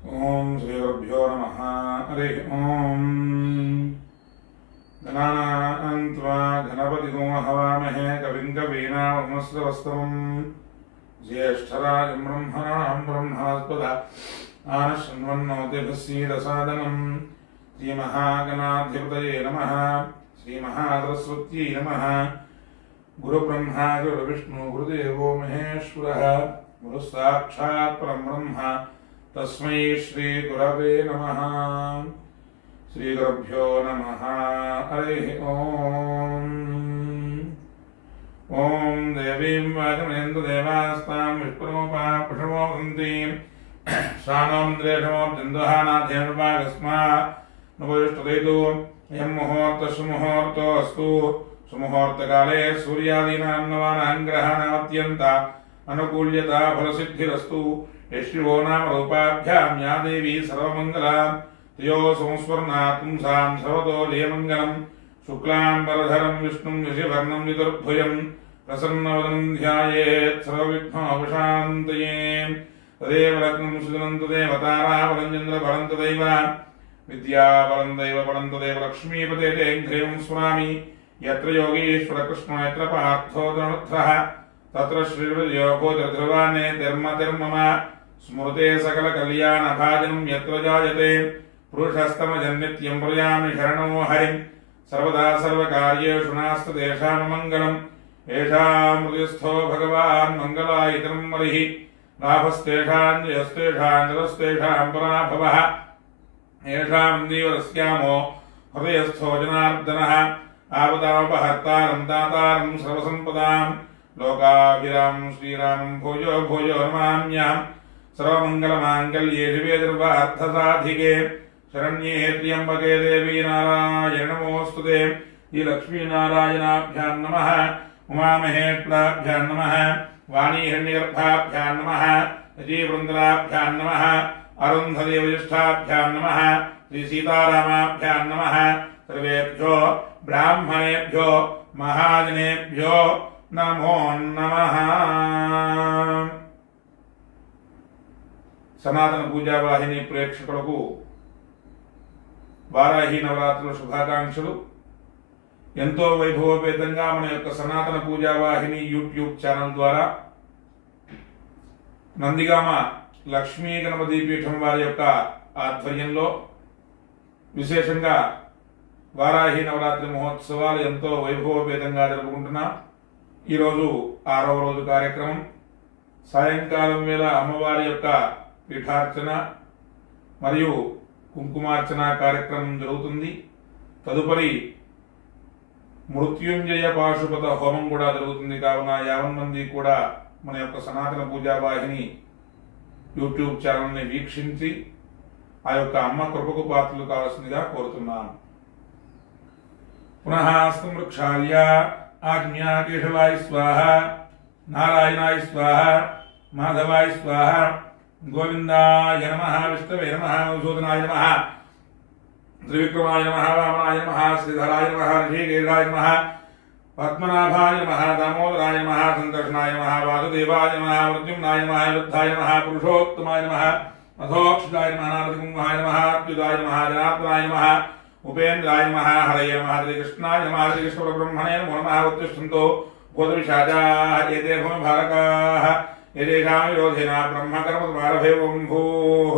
ओम श्री गुरुभ्यो नमः। हरि ओम। गणानां त्वा गणपतिगुं हवामहे कविं कवीनामुपमश्रवस्तमं ज्येष्ठराजं ब्रह्मणां ब्रह्मणस्पद आनशृण्वन्नोतिभिस्सीदसादनं श्रीमहागणाधिपतये नमः। श्रीमहासरस्वत्यै नमः। गुरुब्रह्मा गुरुविष्णु गुरुदेवो महेश्वरः गुरुसाक्षात् परब्रह्म तस्मै श्री गुरवे नमः। श्री गुरुभ्यो नमः। हरि ओम। ओम देवीं वाचमनेन्द्र देवास्तां विष्णुरूपा पुष्पमो वन्तीं शानोन्द्रेशमो जन्दुहानाथेनुपागस्मा नवोष्टदैतु यं मुहूर्तः सुमुहूर्तो अस्तु। सुमुहूर्तकाले सूर्यादीनां नवानां ग्रहाणामत्यन्त अनुकूल्यता फलसिद्धिरस्तु। यश्रिवो नाम रूपाभ्यां या देवी सर्वमङ्गला तयो संस्वर्णा पुंसां सर्वतो जयमङ्गलम्। शुक्लाम्बरधरं विष्णुं शशिवर्णं चतुर्भुजं प्रसन्नवदनं ध्यायेत् सर्वविघ्नोपशान्तये। तदेव लग्नं सुजनं तदेव ताराबलं चन्द्रबलं तदैव विद्याबलं दैव बलं तदेव लक्ष्मीपते ह्रीं स्मरामि। यत्र योगीश्वर कृष्णो यत्र पार्थो धनुर्धरः तत्र श्रीर्योगो ध्रुवाने धर्मधर्मम स्मृते सकल कल्याण भाजनं यत्र जायते पुरुषस्तमजन्नित्यं प्रयामि शरणो हरिं। सर्वदा सर्वकार्येषु नास्ति तेषां मङ्गलम्। येषां हृदयस्थो भगवान् मङ्गलायतनं वरिः लाभस्तेषां जयस्तेषां जलस्तेषां पराभवः। येषां दीवरस्यामो हृदयस्थो जनार्दनः आपदापहर्तारं दातारं सर्वसम्पदां लोकाभिरामं श्रीरामं भूयो भूयो नमाम्यहम्। सर्वमङ्गलमाङ्गल्ये शिवे सर्वार्थसाधिके शरण्ये त्र्यम्बके देवी नारायण नमोऽस्तुते। श्रीलक्ष्मीनारायणाभ्यां नमः। उमामहेश्वराभ्यां नमः। वाणीहिरण्यगर्भाभ्यां नमः। श्रीवृन्दराभ्यां नमः। अरुन्धदेवज्येष्ठाभ्यां नमः। श्रीसीतारामाभ्यां नमः। सर्वेभ्यो ब्राह्मणेभ्यो महाजनेभ्यो नमो नमः। సనాతన పూజా వాహిని ప్రేక్షకులకు వారాహి నవరాత్రుల శుభాకాంక్షలు. ఎంతో వైభవోపేతంగా మన యొక్క సనాతన పూజా వాహిని యూట్యూబ్ ఛానల్ ద్వారా నందిగామ లక్ష్మీ గణపతి పీఠం వారి యొక్క ఆధ్వర్యంలో విశేషంగా వారాహి నవరాత్రి మహోత్సవాలు ఎంతో వైభవోపేతంగా జరుపుకుంటున్నాం. ఈరోజు 6వ రోజు కార్యక్రమం. సాయంకాలం వేళ అమ్మవారి యొక్క పీఠార్చన మరియు కుంకుమార్చన కార్యక్రమం జరుగుతుంది. తదుపరి మృత్యుంజయ పాశుపత హోమం కూడా జరుగుతుంది. కావున 50 మంది కూడా మన యొక్క సనాతన పూజా వాహిని యూట్యూబ్ ఛానల్ని వీక్షించి ఆ యొక్క అమ్మ కృపకు పాత్రలు కావాల్సిందిగా కోరుతున్నాను. పునః సంవృక్షాల్య ఆజ్ఞా కేశవాయ స్వాహ, నారాయణాయ స్వాహ, మాధవాయ స్వాహ, గోవిందాయ నమః, విష్ణవే నమః, మధుసూదనాయ నమః, త్రివిక్రమాయ నమః, వామనాయ నమః, శ్రీధరాయ నమః, ఋషికేశాయ నమః, పద్మనాభాయ నమః, దామోదరాయ నమః, సంకర్షణాయ నమః, వాసుదేవాయ నమః, మృత్యుంజయాయ నమః, వృద్ధాయ నమః, పురుషోత్తమాయ నమః, అధోక్షాయ నమః, నారదకుంభాయ నమః, అచ్యుతాయ నమః, జనార్దనాయ నమః, ఉపేంద్రాయ నమః, హరయ నమః, శ్రీకృష్ణాయ నమః, శ్రీకృష్ణ బ్రహ్మణే నమో నమః. ఉత్తిష్టంతో భూతవిషాజాః ఏతే భూమిభారకాః యదేషాం విరోధినా బ్రహ్మకర్మద్వారభే ఓం భూః.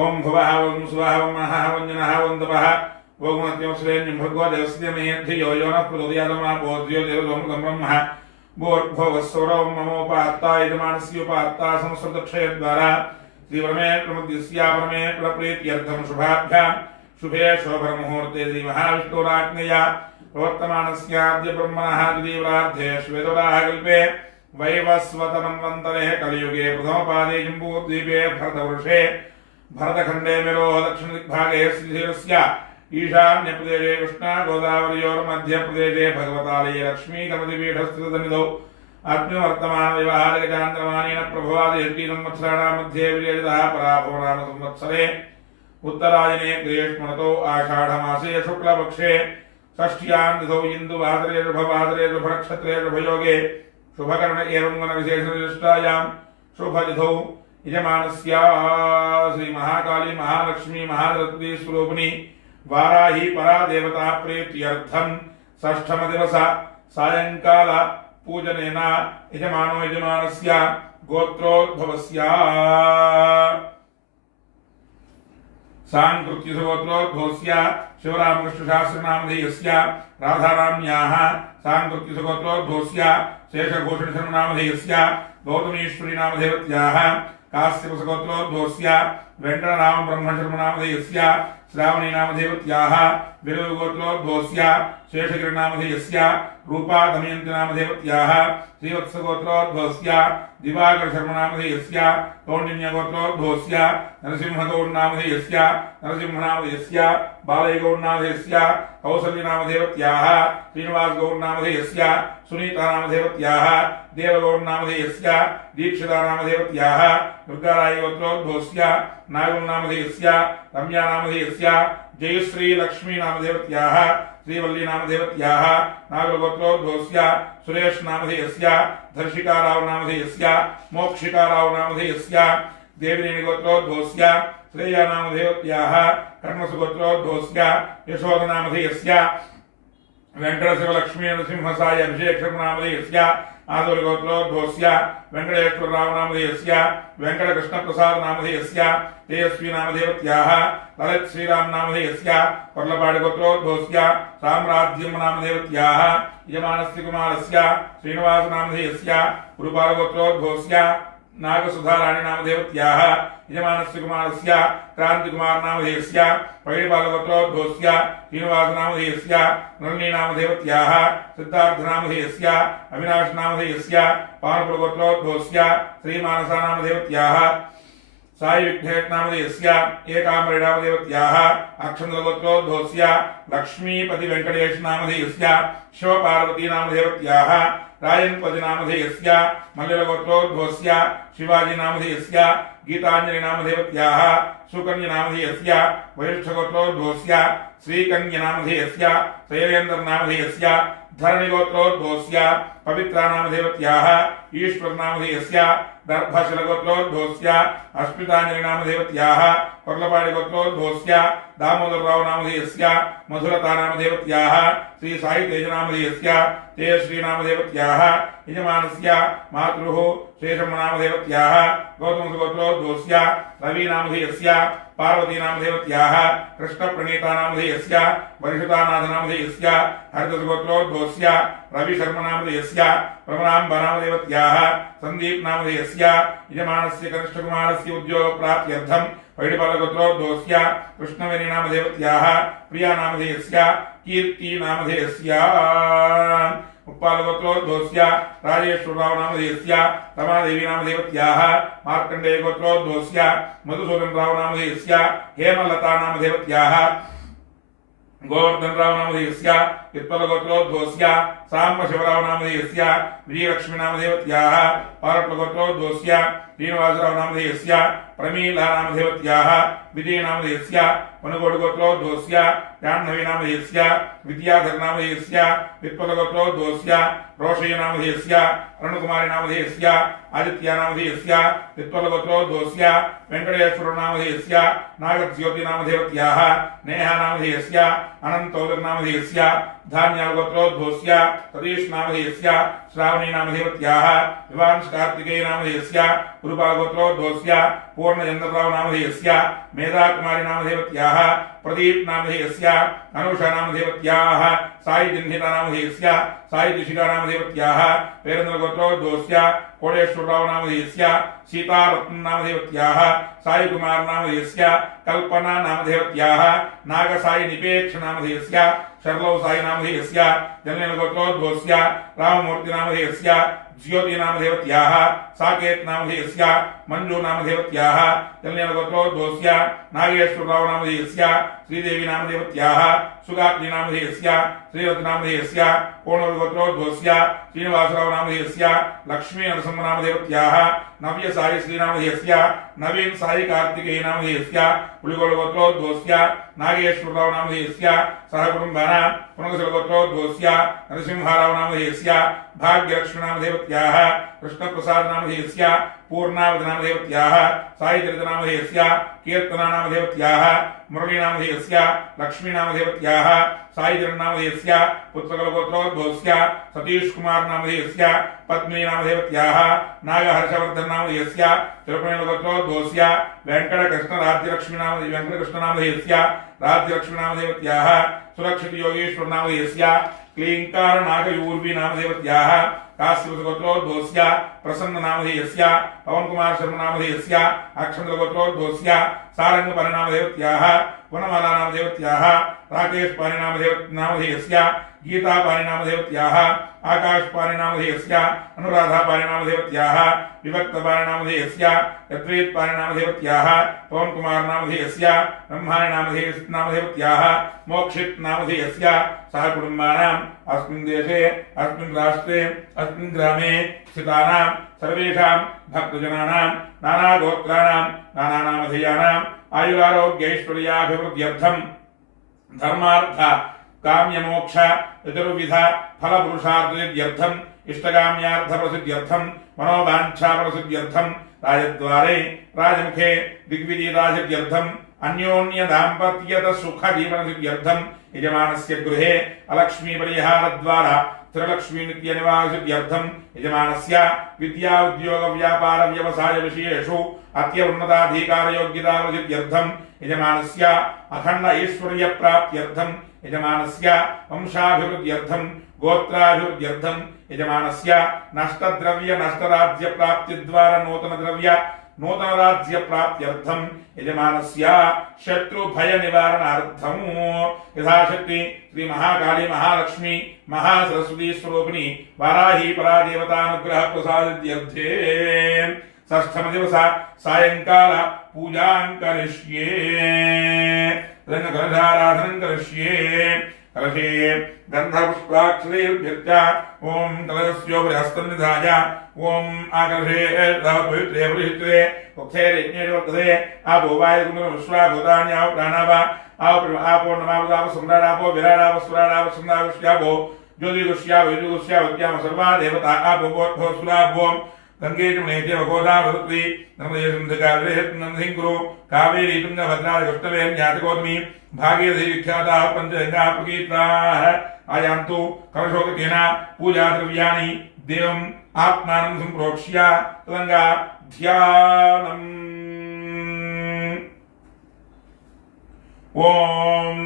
ఓం భువః ఓం స్వః ఓం మహః ఓం జనః ఓం తపః ఓం మత్యం శ్రేణ్యం భగవదేవస్య మేధ్యో యోనః ప్రచోదయాదమాపోద్యో దేవోం బ్రహ్మ భోర్భోగస్వరం మమోపాత్తా యజమానస్యోపాత్తా సంస్కృతక్షయద్వారా శ్రీవరమే ప్రమద్యస్యాపరమే ప్రీత్యర్థం శుభాభ్యాం శుభే శోభరముహూర్తే శ్రీ మహావిష్ణురాజ్ఞయా ప్రవర్తమానస్యాద్య బ్రహ్మణః ద్వితీయవరార్ధే శ్వేతవరాహ కల్పే వైవస్వతమన్వంతరే కలియుగే ప్రథమపాదే జంబూద్వీపే భరతవృషే భరతఖండే మేరో దక్షిణదిగ్భాగే శ్రీశైలస్య ఈశాన్యప్రదేశే కృష్ణా గోదావరియోర్మధ్యప్రదేశే భగవతాలయే లక్ష్మీ గణపతిపీఠస్థితసన్నిధౌ అగ్నివర్తమాన వ్యవహారికచాంద్రమానేన ప్రభవాది 18 సంవత్సరాణాం మధ్యే విజయతః పరాభవనామ సంవత్సరే उत्तरायणे ग्रीष्मणतो आषाढ़मासे शुक्लपक्षे षष्ट्यां तिथौ इंदुवादरे शुभवादरे शुभनक्षत्रे शुभयोगे शुभकर्ण एवं गुणविशेषविशिष्टायां शुभतिथौ यजमानस्य श्री महाकाली महालक्ष्मी महारत्नी स्वरूपिणी वाराही परा देवता प्रीत्यर्थं षष्ठम दिवस सायंकाल पूजनेन यजमानो यजमानस्य गोत्रोद्भवस्य सांकृत्य गोत्रोद्भवस्य शिवरामकृष्णशास्त्रनामधेयस्य राधाराम्याः सांकृत्य गोत्रोद्भवस्य शेषभूषणशर्मनामधेयस्य गौतमीश्वरी नामधेयत्याः काश्यपसगोत्रोद्भवस्य वेङ्कटराम ब्रह्मशर्मनामधेयस्य श्रावणी नामधेयत्याः विरवगोत्रोद्भवस्य शेषगिरिनामधेयस्य रूपा दमयन्ती नामधेयत्याः श्रीवत्सगोत्रोद्भवस्य दिवाकरशर्मनामधेयस्य कौण्डिन्यगोत्रोद्भवस्य नरसिंहगौडनामधेयस्य नरसिंहनामधेयस्य बालयगौडनामधेयस्य कौसल्यनामधेयत्याः श्रीनिवासगौडनामधेयस्य सुनीतानामधेयत्याः देवगौडनामधेयस्य दीक्षितानामधेयत्याः दुर्गारायगोत्रोद्भवस्य नागुलनामधेयस्य रम्यानामधेयस्य जयश्री लक्ष्मी नामधेयत्याः श्रीवल्ली नामधेयत्याः नागरगोत्रोद्भवस्य सुरेश नामधेयस्य धर्षिकाराव नामधेयस्य मोक्षिकाराव नामधेयस्य देवनेनि गोत्रोद्भवस्य श्रेया नामधेयत्याः कर्णसुगोत्रोद्भवस्य यशोद नामधेयस्य वेङ्कटशिवलक्ष्मी नरसिंहसाय अभिषेकशर्मनामधेयस्य आदुर्गोत्रोद्भवस्य वेङ्कटेश्वरराव नामधेयस्य वेङ्कटकृष्णप्रसाद नामधेयस्य तेजस्वी नामधेयत्याः ललित श्रीराम नामधेयस्य पर्लपाडिगोत्रोद्भवस्य साम्राज्यं नामधेयत्याः यजमानस्य कुमारस्य श्रीनिवास नामधेयस्य गुरुपालगोत्रोद्भवस्य नागसुधाराणि नामधेयत्याः यजमानस्य कुमारस्य क्रांतिकुमार नामधेयस्य पैडिपालगोत्रोद्भवस्य श्रीनिवास नामधेयस्य नलिनी नामधेयत्याः सिद्धार्थ नामधेयस्य अविनाश नामधेयस्य पावनपुरगोत्रोद्भवस्य श्रीमानसा नामधेयत्याः साई विघ्नेश नामधेयस्य एकाम्बरी नामधेयत्याः अक्षन्द्रगोत्रोद्भवस्य लक्ष्मीपति वेङ्कटेश नामधेयस्य शिवपार्वती नामधेयत्याः रायन्पति नामधेयस्य मल्लिरगोत्रोद्भवस्य शिवाजी नामधेयस्य गीताञ्जलि नामधेयत्याः सुकन्या नामधेयस्य वैष्ठगोत्रोद्भवस्य श्रीकन्या नामधेयस्य शैलेन्द्र नामधेयस्य धरणिगोत्रोद्भवस्य पवित्रा नामधेयत्याः ईश्वर नामधेयस्य दर्भशिलगोत्रोद्भवस्य अस्मिताञ्जलि नामधेयत्याः पर्लपाडिगोत्रोद्भवस्य दामोदरराव नामधेयस्य मधुरता नामधेयत्याः श्री साई तेज नामधेयस्य तेजश्री नामधेयत्याः यजमानस्य मातुः शेषम नामधेयत्याः गौतमसुगोत्रोद्भवस्य रवि नामधेयस्य पार्वती नामधेयत्याः कृष्णप्रणीता नामधेयस्य वरिषदानाथ नामधेयस्य हरिदसगोत्रोद्भवस्य रविशर्मा नामधेयस्य प्रमराम्ब नामधेयत्याः संदीप नामधेयस्य यजमानस्य कनिष्ठकुमारस्य उद्योगप्राप्त्यर्थं पैडिपालगोत्रोद्भवस्य कृष्णवेणी नामधेयत्याः प्रिया नामधेयस्य कीर्ति नामधेयस्य उत्पालगोत्रोद्भवस्य राजेश्वरराव नामधेयस्य रमादेवी नामधेयत्याः मार्कण्डेयगोत्रोद्भवस्य मधुसूदनराव नामधेयस्य हेमलता नामधेयत्याः गोवर्धनराव नामधेयस्य पित्पलगोत्रोद्भवस्य साम्बशिवराव नामधेयस्य विजयलक्ष्मी नामधेयत्याः पारट्लगोत्रोद्भवस्य श्रीनिवासराव नामधेयस्य प्रमीला नामधेयत्याः विजय नामधेयस्य मनुगोडगोत्रोद्भवस्य जाह्नवी नामधेयस्य विद्याधर नामधेयस्य पित्पलगोत्रोद्भवस्य रोषय नामधेयस्य अरुणकुमारी नामधेयस्य आदित्य नामधेयस्य पित्पलगोत्रोद्भवस्य वेङ्कटेश्वर नामधेयस्य नागज्योति नामधेयत्याः नेहा नामधेयस्य अनन्तोदर नामधेयस्य धान्यालगोत्रोद्भवस्य सतीश नामधेयस्य श्रावणी नामधेयत्याः विवांश कार्तिकेय नामधेयस्य गुरुपालगोत्रोद्भवस्य पूर्णचन्द्रराव नामधेयस्य मेधाकुमारी नामधेयत्याः प्रदीप नामधेयस्य अनुषा नामधेयत्याः साई जिह्निता नामधेयस्य साई ऋषिका नामधेयत्याः पेरेन्द्रगोत्रोद्भवस्य कोडेश्वरराव नामधेयस्य सीतारत्न नामधेयत्याः साई कुमार नामधेयस्य कल्पना नामधेयत्याः नागसाई निपेक्ष नामधेयस्य शर्लौ साई नामधेयस्य जननीलगोत्रोद्भवस्य राममूर्ति नामधेयस्य ज्योति नामधेयत्याः साकेत नामधेयस्य मंजू नामधेयत्याः जननीलगोत्रोद्भवस्य नागेश्वरराव नामधेयस्य श्रीदेवी नामधेयत्याः सुगाग्नि नामधेयस्य श्रीरत्नामधेयस्य पूर्णगोत्रोद्भवस्य श्रीनिवासराव नामधेयस्य लक्ष्मी नरसिंहनामधेयत्याः नव्य साई श्रीनामधेयस्य नवीन साई कार्तिकेय नामधेयस्य पुलिगोलगोत्रोद्भवस्य नागेश्वरराव नामधेयस्य सहकुटुम्बानां पुनगसलगोत्रोद्भवस्य नरसिंहराव नामधेयस्य भाग्यलक्ष्मी नामधेयत्याः कृष्णप्रसाद नामधेयस्य पूर्णावति नामधेयत्याः साईचरित नामधेयस्य कीर्तना नामधेयत्याः मुरली नामधेयस्य लक्ष्मी नामधेयत्याः साईचरण नामधेयस्य पुत्रकलगोत्रोद्भवस्य सतीश कुमार नामधेयस्य पत्नी नामधेयत्याः नागहर्षवर्धन नामधेयस्य तिरुपतिगोत्रोद्भवस्य वेंकटकृष्ण राज्यलक्ष्मी वेंकटकृष्ण नामधेयस्य राज्यलक्ष्मी नामधेयत्याः सुरक्षित योगेश्वर नामधेयस्य क्लींकार नागयूर्वी नामधेयत्याः काश्यपगोत्रोद्भवस्य प्रसन्न नामधेयस्य पवन कुमार शर्मा नामधेयस्य अक्षन्द्र गोत्रोद्भवस्य सारंगपाणि नामधेयत्याः वनमाला नामधेयत्याः राकेश पाणि नामधेयस्य गीता पाणि नामधेयत्याः आकाश पाणि नामधेयस्य अनुराधा पाणि नामधेयत्याः विभक्त पाणि नामधेयस्य यत्वेद पाणि नामधेयत्याः पवन कुमार नामधेयस्य ब्रह्माणि नामधेयत्याः मोक्षित नामधेयस्य सह कुटुम्बानाम् अस्मिन् देशे अस्मिन् राष्ट्रे अस्मिन् ग्रामे स्थितानां सर्वेषां भक्तजनानां नाना गोत्राणां नाना नामधेयानां आयुरारोग्यैश्वर्याभिवृद्ध्यर्थं धर्मार्थ काम्य मोक्ष चतुर्विध फल पुरुषार्थसिद्ध्यर्थम इष्टकाम्यार्थ प्रसिद्ध्यर्थम मनोवांछा प्रसिद्ध्यर्थम राजद्वारे राजमुखे दिग्विजय राजसिद्ध्यर्थम अन्योन्य दाम्पत्य सुख जीवन सिद्ध्यर्थम यजमानस्य गृहे अलक्ष्मी परिहार द्वारा त्रिलक्ष्मी नित्य निवास सिद्ध्यर्थम यजमानस्य विद्या उद्योग व्यापार व्यवसाय विषयेषु अत्युन्नताधिकार योग्यता सिद्ध्यर्थम यजमानस्य अखंड ऐश्वर्य प्राप्त्यर्थम यजमानस्य वंशाभिवृद्ध्यर्थम गोत्राभिवृद्ध्यर्थम यजमानस्य नष्टद्रव्य नष्टराज्य प्राप्ति द्वारा नूतन द्रव्य नूतन राज्य प्राप्त्यर्थम यजमानस्य शत्रु भय निवारणार्थम यथाशक्ति श्री महाकाली महालक्ष्मी महासरस्वती स्वरूपिणी वाराही परादेवतानुग्रह प्रसादित्यर्थे षष्ठम दिवस सायंकाल पूजां करिष्ये कलशाराधनं करिष्ये कलशे गन्धपुष्पाक्षरैर्भ्यर्च्य ओम कलशस्योपरि हस्तं निधाय ओम आकर्षे पवित्रे परिहित्रे उक्थैर्यज्ञेर्वर्तते आपो वायुकुंडलं विश्वा भूतानि आओ प्राणावा आपो नमावदाप सम्राडापो विराडाप स्वराडाप संदाविष्यापो ज्योतिगुष्याप विद्युगुष्याप विद्याम सर्वा देवता आपो भो सुराभो गंगे जमुने गोदावरी नर्मदे सिंधुकाले नंदिंकुरु कावेरी तुंगभद्रा कृष्णवे ज्ञातगोत्मी भागीरथी विख्याता पंचगंगा प्रकीर्ताः आयान्तु कलशोदकेन पूजा द्रव्याणि देवम् आत्मानं संप्रोक्ष्य तदंगा ध्यानम् ओम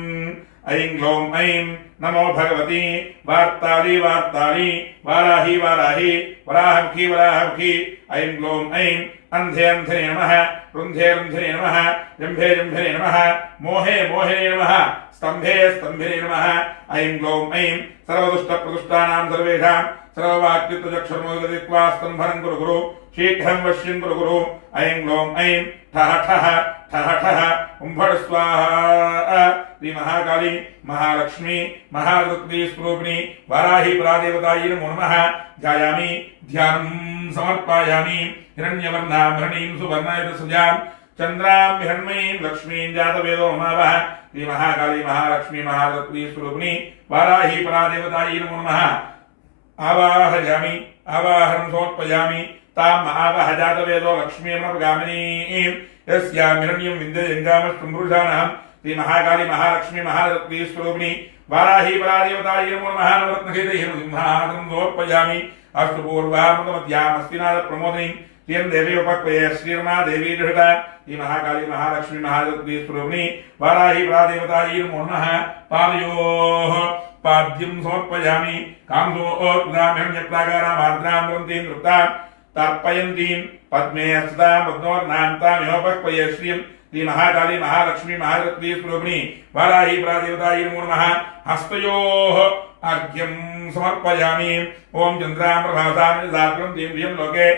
ऐं ग्लौं ऐं नमो भगवती वार्ताली वार्ताली वाराही वाराही वराहमुखी वराहमुखी ऐं ग्लौं ऐं अंधे अंधे नमः रुन्धे रुन्धे नमः जम्भे जम्भे नमः मोहे मोहे नमः स्तंभे स्तंभे नमः ऐं ग्लौं ऐं सर्वदुष्ट प्रदुष्टानां सर्वेषां सर्ववाक्युक्तचक्षुर्मोदयित्वा स्तंभनं कुरु कुरु शीघ्रं वश्यं कुरु कुरु ऐं ग्लौं ऐं ठः ठः ठः ठः उम्फट् स्वाहा श्री महाकाली महालक्ष्मी महागौरी स्वरूपिणी वाराही परादेवतायै नमो नमः ध्यायामि ध्यानं समर्पयामि हिरण्यवर्णां हरणीं सुवर्णायुधसुजां चन्द्रां हिरण्मयीं लक्ष्मीं जातवेदो नमः श्री महाकाली महालक्ष्मी महागौरी स्वरूपिणी वाराही परादेवतायै नमो नमः आवाहयामि आवाहनं समर्पयामि ताम् आवाह जातवेदो लक्ष्मीं नमगामिनीं यस्यां हिरण्यं विद्येयङ्गामष्टं पुरुषाणां श्री महाकाली महालक्ष्मी महागौरी स्वरूपिणी वाराही परादेवतायै नमो नमः नवरत्नखेतैः सिंहासनं समर्पयामि अष्टपूर्वामृतमध्याम् अस्तिनाद प्रमोदिनीं श्रियं देवी उपक्वये श्रीरमा देवी दृढता श्री महाकाली महालक्ष्मी महागौरी स्वरूपिणी वाराही परादेवतायै नमो नमः पादयोः पाद्यं समर्पयामि कांसोऽर्पितां हिरण्यप्राकारामार्द्रां द्रवन्तीं तृप्तां तर्पयन्तीं पद्मे स्थितां पद्मवर्णां तामिहोपक्वये श्रियं श्री महाकाली महालक्ष्मी महागौरी स्वरूपिणी वाराही परादेवतायै नमो नमः हस्तयोः अर्घ्यं समर्पयामि ओम चन्द्रां प्रभासां दात्रं देव्यं लोके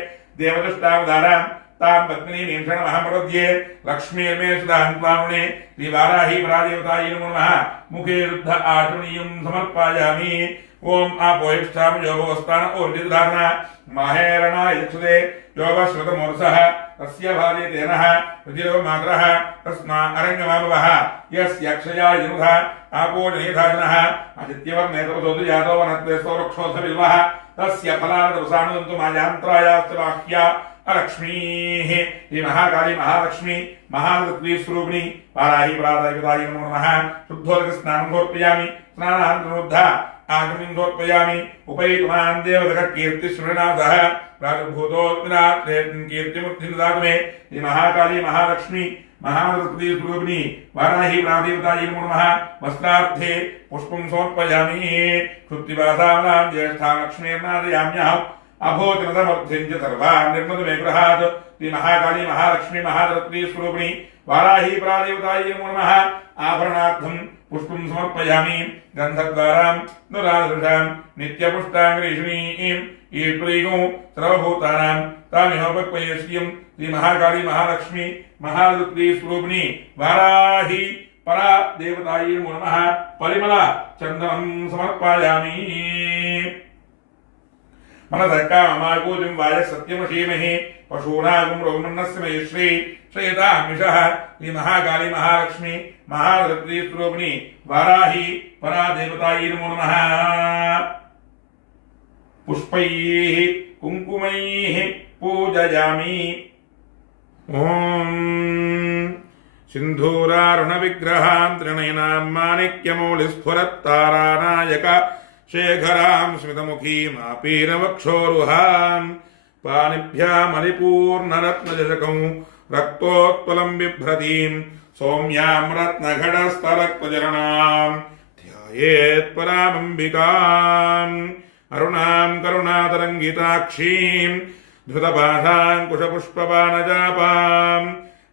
देवदुष्टावतारां तां पत्नीं क्षणमहमपद्ये लक्ष्मीर्मे सुधां त्वामुने श्रीवाराही परादेवतायै नमो नमः मुखे रुद्ध आचमनीयं समर्पयामि ओम आपोहिष्ठाम योगोस्तान ऊर्जिधारणा माहेरणा यक्षते योगश्रुतमूर्धः तस्य भार्ये तेनः रुचिरो मातरः तस्मा अरण्यमामवः यस्य अक्षया यनुधा आपोजनेधाजनः आदित्यवर्णेतपसोदु यादो वनत्वेस्तो वृक्षोऽसविल्वः तस्य फलानदवसानुदन्तु मायान्त्रायाश्च बाह्या अलक्ष्मीः श्री महाकाली महालक्ष्मी महालक्ष्मी स्वरूपिणी वाराही परादैवतायै नमो नमः शुद्धोदकस्नानं समर्पयामि स्नानानन्तरोद्धा आगमिन्दोत्पयामि उपैतमान् देवतकीर्तिश्रीनाथः प्रादुर्भूतोऽस्मिन् कीर्तिमुक्तिं मे श्री महाकाली महालक्ष्मी महालक्ष्मी स्वरूपिणी वाराही परादेवतायै नमो नमः वस्त्रार्थे पुष्पं समर्पयामि क्षुत्तिवासानां ज्येष्ठा लक्ष्मीर्नादयाम्यहम् अभोजनसमर्थ्यञ्च सर्वान् निर्मतमे गृहात् श्री महाकाली महालक्ष्मी महालक्ष्मी स्वरूपिणी वाराही परादेवतायै नमो नमः आभरणार्थं पुष्पं समर्पयामि गन्धद्वारां नुरादृशां नित्यपुष्टाङ्गीषणीं ईश्वरीगो सर्वभूतानां तामिहोपक्वयश्रियं श्री महाकाली महालक्ष्मी महालक्ष्मी स्वरूपिणी वाराही परा देवतायै नमो नमः परिमल चन्दनं समर्पयामि मनसकामागोजं वाय सत्यमशीमहि पशूनागं रोमन्नस्य मे श्री श्रेतामिषः श्री महाकाली महालक्ष्मी महालक्ष्मी स्वरूपिणी वाराही परा देवतायै नमो नमः पुष्पैः कुङ्कुमैः पूजयामि ओम सिन्धूरारुणविग्रहां त्रिनयनां माणिक्यमौलिस्फुरत्तारानायक शेखरां स्मितमुखीमापीनवक्षोरुहां पाणिभ्यामलिपूर्णरत्नजशकं रक्तोत्पलं बिभ्रतीं सौम्यां रत्नघटस्थरक्तचरणां ध्यायेत्परामम्बिकाम् अरुणां करुणातरङ्गिताक्षीं धृतपाशाङ्कुशपुष्पबाणजापाम्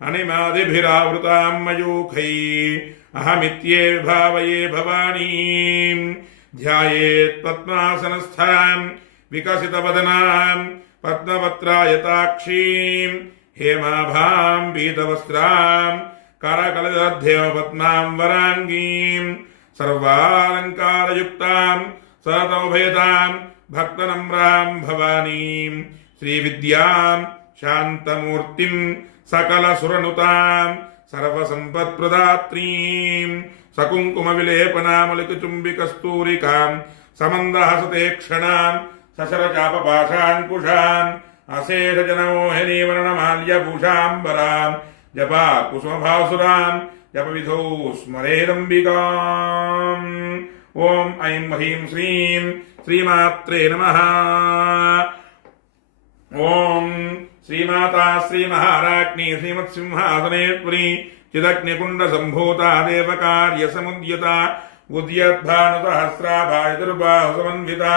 अनिमादिभिरावृतां मयूखैः अहमित्ये विभावये भवानीं ध्यायेत् पद्मासनस्थां विकसितवदनां पद्मपत्रायताक्षीं हेमाभां पीतवस्त्रां करकलितद्धेमपद्मां वराङ्गीं सर्वालङ्कारयुक्तां सततोभयतां भक्तनम्रां भवानीं श्रीविद्यां शान्तमूर्तिं सकलसुरनुतां सर्वसम्पत्प्रदात्रीं सकुङ्कुमविलेपनामलिकचुम्बिकस्तूरिकां समन्दहसते क्षणां सशरचापपाशाङ्कुशाम् अशेषजनमोहिनीवर्णमाल्यभूषाम्बरां जपा कुसुमभासुरां जपविधौ स्मरेदम्बिकाम् ओम ऐं ह्रीं श्रीं श्रीमात्रे नमः ओम श्रीमाता श्रीमहाराज्ञी श्रीमत्सिंहासनेश्वरी चिदग्निकुण्डसम्भूता देवकार्यसमुद्यता उद्यद्भानुसहस्राभायदुर्बाहुसमन्विता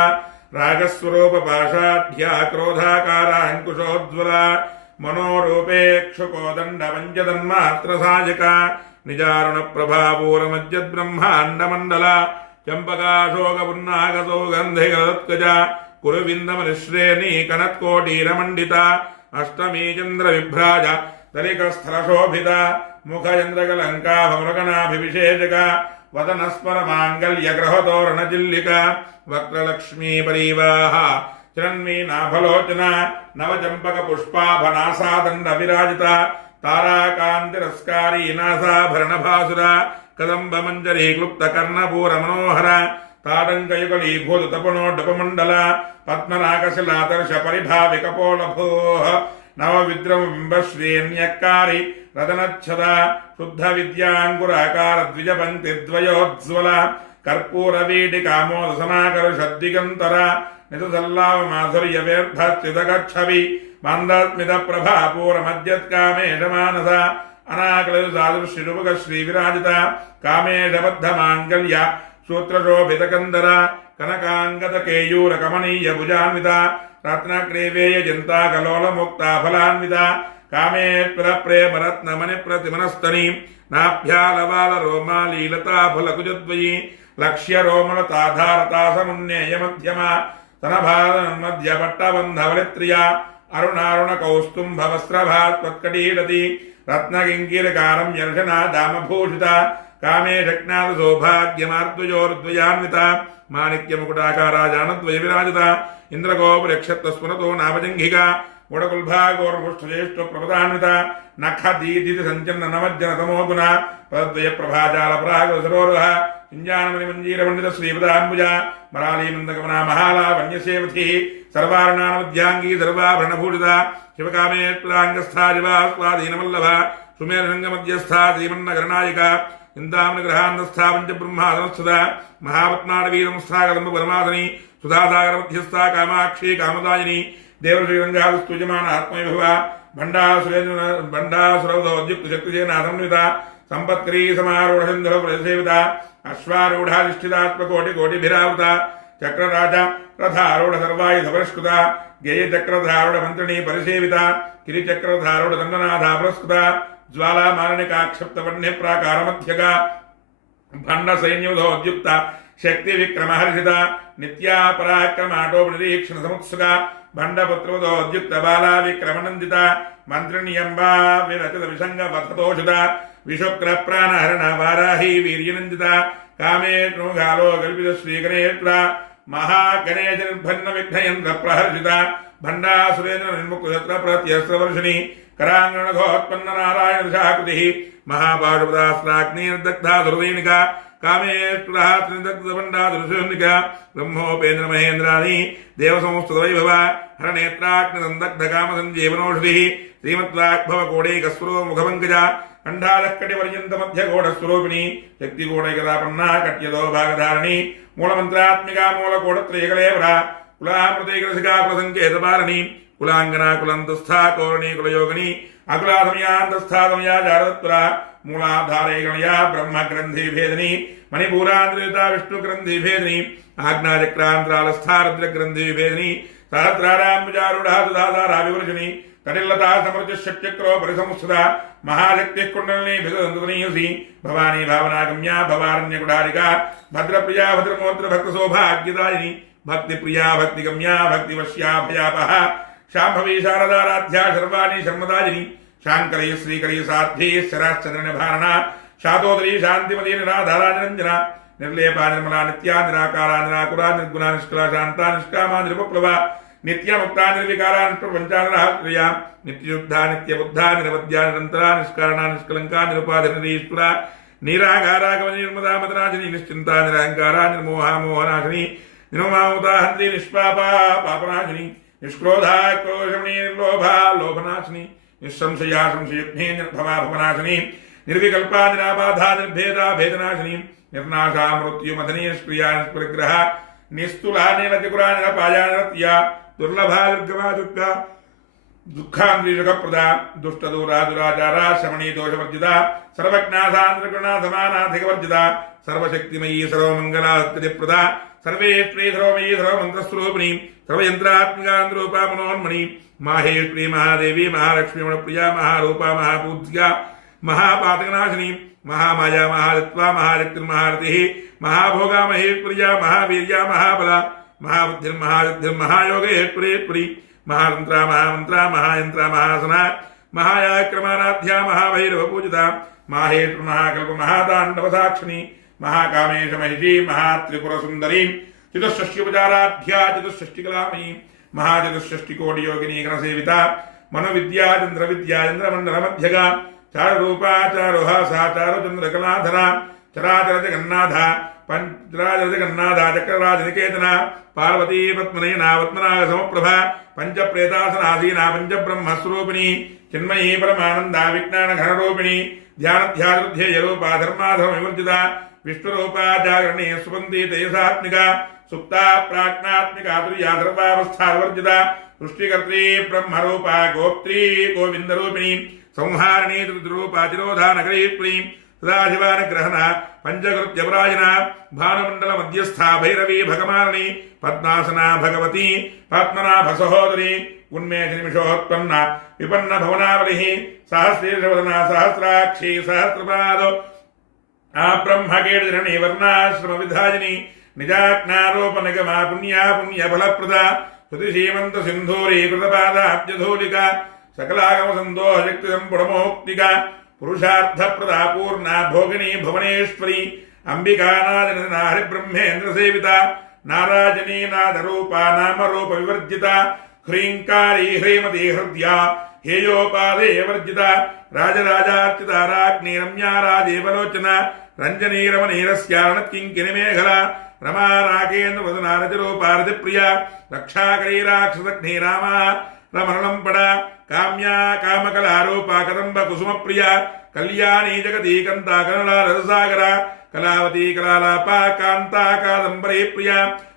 रागस्वरूपपाशाढ्या क्रोधाकाराङ्कुशोज्ज्वला मनोरूपेक्षुकोदण्डपञ्चतन्मात्रसायका निजारुणप्रभापूरमज्जद्ब्रह्माण्डमण्डला चम्पकाशोकपुन्नागसौगन्धिगलत्कजा कुरुविन्दमनिश्रेणी कनत्कोटीरमण्डिता अष्टमी चन्द्रविभ्राज दलिकस्थलशोभिता मुखचन्द्रकलङ्काभमृगणाभिविशेषका वदनस्मरमाङ्गल्यग्रहतोरणचिल्लिका वक्रलक्ष्मीपरीवाः चिरन्मीनाभलोचना नवचम्पकपुष्पाभनासादण्डविराजिता ताराकान्तिरस्कारी नासाभरणभासुरा कदम्बमञ्जरी क्लुप्तकर्णपूरमनोहर ताडङ्कयुगलीभूततपणोड्डपमण्डल पद्मनाकशिलादर्शपरिभाविकपोलभोः नवविद्रमबिम्बश्रेण्यक्कारी रदनच्छदा शुद्धविद्याङ्कुराकारद्विजपङ्क्तिद्वयोज्ज्वल कर्पूरवीटिकामोदसमाकर्षद्दिगन्तर नितुसल्लावमाधुर्यवेर्धच्युतगच्छवि मन्दस्मितप्रभापूरमद्यत्कामेशमानस अनाकलयुसादृश्यरूपकश्रीविराजिता कामेशबद्धमाङ्गल्य सूत्रशोभितकन्दर कनकाङ्गतकेयूरकमनीयभुजान्विता रत्नक्रीवेयजन्ताकलोलमुक्ता फलान्विता कामेश्वरप्रेमरत्नमणिप्रतिमनस्तनी नाभ्यालवालरोमालीलताफलकुजद्वयी लक्ष्यरोमलताधारतासमुन्नेयमध्यमा तनभारन्मध्यपट्टबन्धवलित्रिया अरुणारुणकौस्तुम्भवस्त्रभात्वत्कटीरति रत्नकिङ्कीरकारं यर्षना दामभूषिता कामे शक्नाद सौभाग्यमार्द्वयोर्द्वयान्विता माणिक्यमुकुटाकारा जानद्वय विराजिता इन्द्रगोपरक्षत्वस्मरतो नामजङ्घिका गुणकुल्भागोर्मुष्ठज्येष्ठ प्रपदान्विता नखदीदिति सञ्चन्न नमज्जनतमोगुण पदद्वय प्रभाजालपरागसरोरुह पिञ्जानमणिमञ्जीरमण्डित श्रीपदाम्बुजा मरालीमन्दगमना महालावण्यसेवती सर्वार्णानमध्याङ्गी सर्वाभरणभूषिता शिवकामेत्पदाङ्गस्था जिवा स्वाधीनवल्लभा सुमेररङ्गमध्यस्था श्रीमन्नगरनायिका चिन्तामणिग्रहान्तस्था पञ्चब्रह्मादनस्तुता महापद्माडवीरंस्था कदम्बपरमासनी सुधासागरमध्यस्था कामाक्षी कामदायिनी देवश्रीरङ्गास्तुजमान आत्मविभवा भण्डासुरौधोद्युक्तशक्तिसेनासंविता सम्पत्करी समारूढसिन्धुरसेविता अश्वारूढाधिष्ठितात्मकोटिकोटिभिरावृता चक्रराज रथारूढ सर्वायुधपरिष्कृता गेयचक्रधारूढमन्त्रिणी परिसेविता किरिचक्रधारूढदण्डनाथा पुरस्कृता ज्वालामारणिकाक्षिप्तवह्निप्राकारमध्यगा भण्डसैन्योधोद्युक्ता शक्तिविक्रमहर्षिता नित्या पराक्रमाटोपनिरीक्षणसमुत्सुका भण्डपुत्रोदोद्युक्त बाला विक्रमनन्दिता मन्त्रिण्यम्बा विरचितविसङ्गपथतोषिता विशुक्रप्राणहरण वाराही वीर्यनन्दिता कामे नृगालो कल्पितश्रीगणेत्रा महागणेश निर्भन्न विघ्नयन्त्र प्रहर्षिता भण्डासुरेन्द्र निर्मुक्तत्र प्रत्यस्त्रवर्षिणी कराङ्गणघोत्पन्न नारायण दिशाकृतिः महापाशुपदास्त्राग्निर्दग्धा दुर्दैनिका कामेश्वरः त्रिदग्धभण्डादुर्शूनिका ब्रह्मोपेन्द्र महेन्द्राणि देवसंस्तुतवैभवा हरनेत्राग्निसन्दग्धकामसञ्जीवनोषधिः श्रीमद्वाग्भवकोडैकस्वरो मुखपङ्कजा खण्डालक्कटिपर्यन्तमध्यघोडस्वरूपिणी शक्तिकोडैकदापन्ना कट्यतो भागधारिणी मूलमन्त्रात्मिका मूलकोडत्रयकलेवरा कुलामृतैकरसिका कुलसङ्केतपारिणी कुलाङ्गना कुलन्तस्था कौरणी कुलयोगिनी अकुलासमयान्तस्था समया जारदत्पुरा मूलाधारैगणया ब्रह्मग्रन्थिभेदिनी मणिपूरान्द्रिता विष्णुग्रन्थिभेदिनी आज्ञाचक्रान्तरालस्था रुद्रग्रन्थिभेदिनी सहस्राराम्बुजारूढा सुधाधारा विवर्जिनी कटिलता समृतिश्चक्रो परिसंस्थिता महाशक्तिः कुण्डलिनी भिसन्तुनीयसी भवानी भावनागम्या भवारण्यकुडारिका भद्रप्रिया भद्रमोत्र भक्तसौभाग्यदायिनी भक्तिप्रिया भक्तिगम्या भक्तिवश्या भयापः शाम्भवी शारदाराध्या शर्वाणी शर्मदायिनी शाङ्करी श्रीकरी साध्वी शराश्चन्द्रनिभारणा शातोदरी शान्तिमती निराधारा निरञ्जना निर्लेपा निर्मला नित्या निराकारा निराकुरा निर्गुणा निष्कला शान्ता निष्कामा निरुपप्लवा नित्यमुक्ता निर्विकारा निष्प्रपञ्चानरहक्रिया नित्ययुद्धा नित्यबुद्धा निरवद्या निरन्तरा निष्कारणा निष्कलङ्का निरुपाधिनिरीश्वरा निराकारा कवनिर्मदा मदनाशिनी निश्चिन्ता निरहङ्कारा निर्मोहा मोहनाशिनी निर्ममामुता हन्त्री निष्पापा पापनाशिनी निष्क्रोधा क्रोशमणी निर्लोभा लोभनाशिनी निःसंशया संशयुग्ने निर्भवा भवनाशिनी निर्विकल्पा निराबाधा निर्भेदा भेदनाशिनी निर्नाशा मृत्युमथनी निष्क्रिया निष्परिग्रह निस्तुला नीलतिकुरा निरपाया निरत्या दुर्लभा दुर्गमा दुर्गा दुःखान्द्रीशकप्रदा दुष्टदूरा दुराचारा शमणी दोषवर्जिता सर्वज्ञासान्द्रगुणा समानाधिकवर्जिता सर्वशक्तिमयी सर्वमङ्गला सत्यप्रदा सर्वेश्वरी सर्वमयी सर्वमन्त्रस्वरूपिणी सर्वयन्त्रात्मिकान्द्रूपा मनोन्मणि माहेश्वरी महादेवी महालक्ष्मी मनप्रिया महारूपा महापूज्या महापातकनाशिनी महामाया महादत्वा महाशक्तिर्महारतिः महाभोगा महेश्वर्या महावीर्या महाबला महाबुद्धिर्महासिद्धिर्महायोगेश्वरेश्वरी महातंत्रा महामंत्रा महायंत्रा महासना महायाक्रमाराध्या महाभैरवपूजिता माहेश्वर महाकल्प महातांडव साक्षिणी महाकामेश महिषी महात्रिपुरसुंदरी चतुष्षष्ट्युपचाराध्या चतुष्षष्टिकलामयी महाचतुष्षष्टिकोटियोगिनी गणसेविता मनोविद्या चंद्रविद्या चंद्रमंडलमध्यगा चारुरूपा चारुहासा चारुचंद्रकलाधरा चराचर जगन्नाथा पंचराचर जगन्नाथा चक्रराजनिकेतना पार्वती पद्मनयना पद्मनाग समप्रभा पंचप्रेतासनासीना पंचब्रह्मस्वरूपिणी चिन्मयी परमानंदा विज्ञान घनरूपिणी ध्यानध्यानध्येयरूपा धर्माधर्मविवर्जिता विष्णुरूपा जागरणी सुपन्ती तेजसात्मिका सुप्ता प्राज्ञात्मिका तुर्या सर्वावस्थावर्जिता सृष्टिकर्त्री ब्रह्मरूपा गोप्त्री गोविंदरूपिणी संहारिणी त्रिरूपा तिरोधानगरीप्रीं सदाशिवानुग्रहण पंचकृत्यपरायणा भानुमंडल मध्यस्था भैरवी भगमालिनी पद्मासना भगवती पद्मनाभ सहोदरी उन्मेषनिमिषोत्पन्ना विपन्न भवनावलिः सहस्रीर्षवदना सहस्राक्षी सहस्रपादो आब्रह्मकेडिधरणी वर्णाश्रम विधायिनी निजाज्ञारोपनिगमा पुण्या पुण्यफलप्रदा శృతిశీమంత సింధూరీకృతపాదాబ్జధూలిక సకలాగమ సందోహ శక్తి సంపుడమోక్తిక పురుషార్థ ప్రదా పూర్ణ భోగిని భువనేశ్వరి అంబికానాదన హరిబ్రహ్మేంద్ర సేవిత నారాజనీ నాదరూప నామరూప వివర్జిత హ్రీంకారీ హ్రీమతి హృద్యా హేయోపాదే వర్జిత రాజరాజార్చిత రాజ్ఞీ రమ్యారాదేవలోచన రంజనీ రమణీరస్యారణత్కింకిని మేఘల రమా రాకేంద్ర వదనారజరూపారతి ప్రియ రక్షాకరీ రాక్షసగ్ని రామ రమరణం పడ కామ్యా కామకళారూప కదంబ కుసుమ ప్రియ కళ్యాణీ జగతీ కంతా కరుణా రససాగర కళావతీ కళాలాప కాంతా కాదంబరీ ప్రియ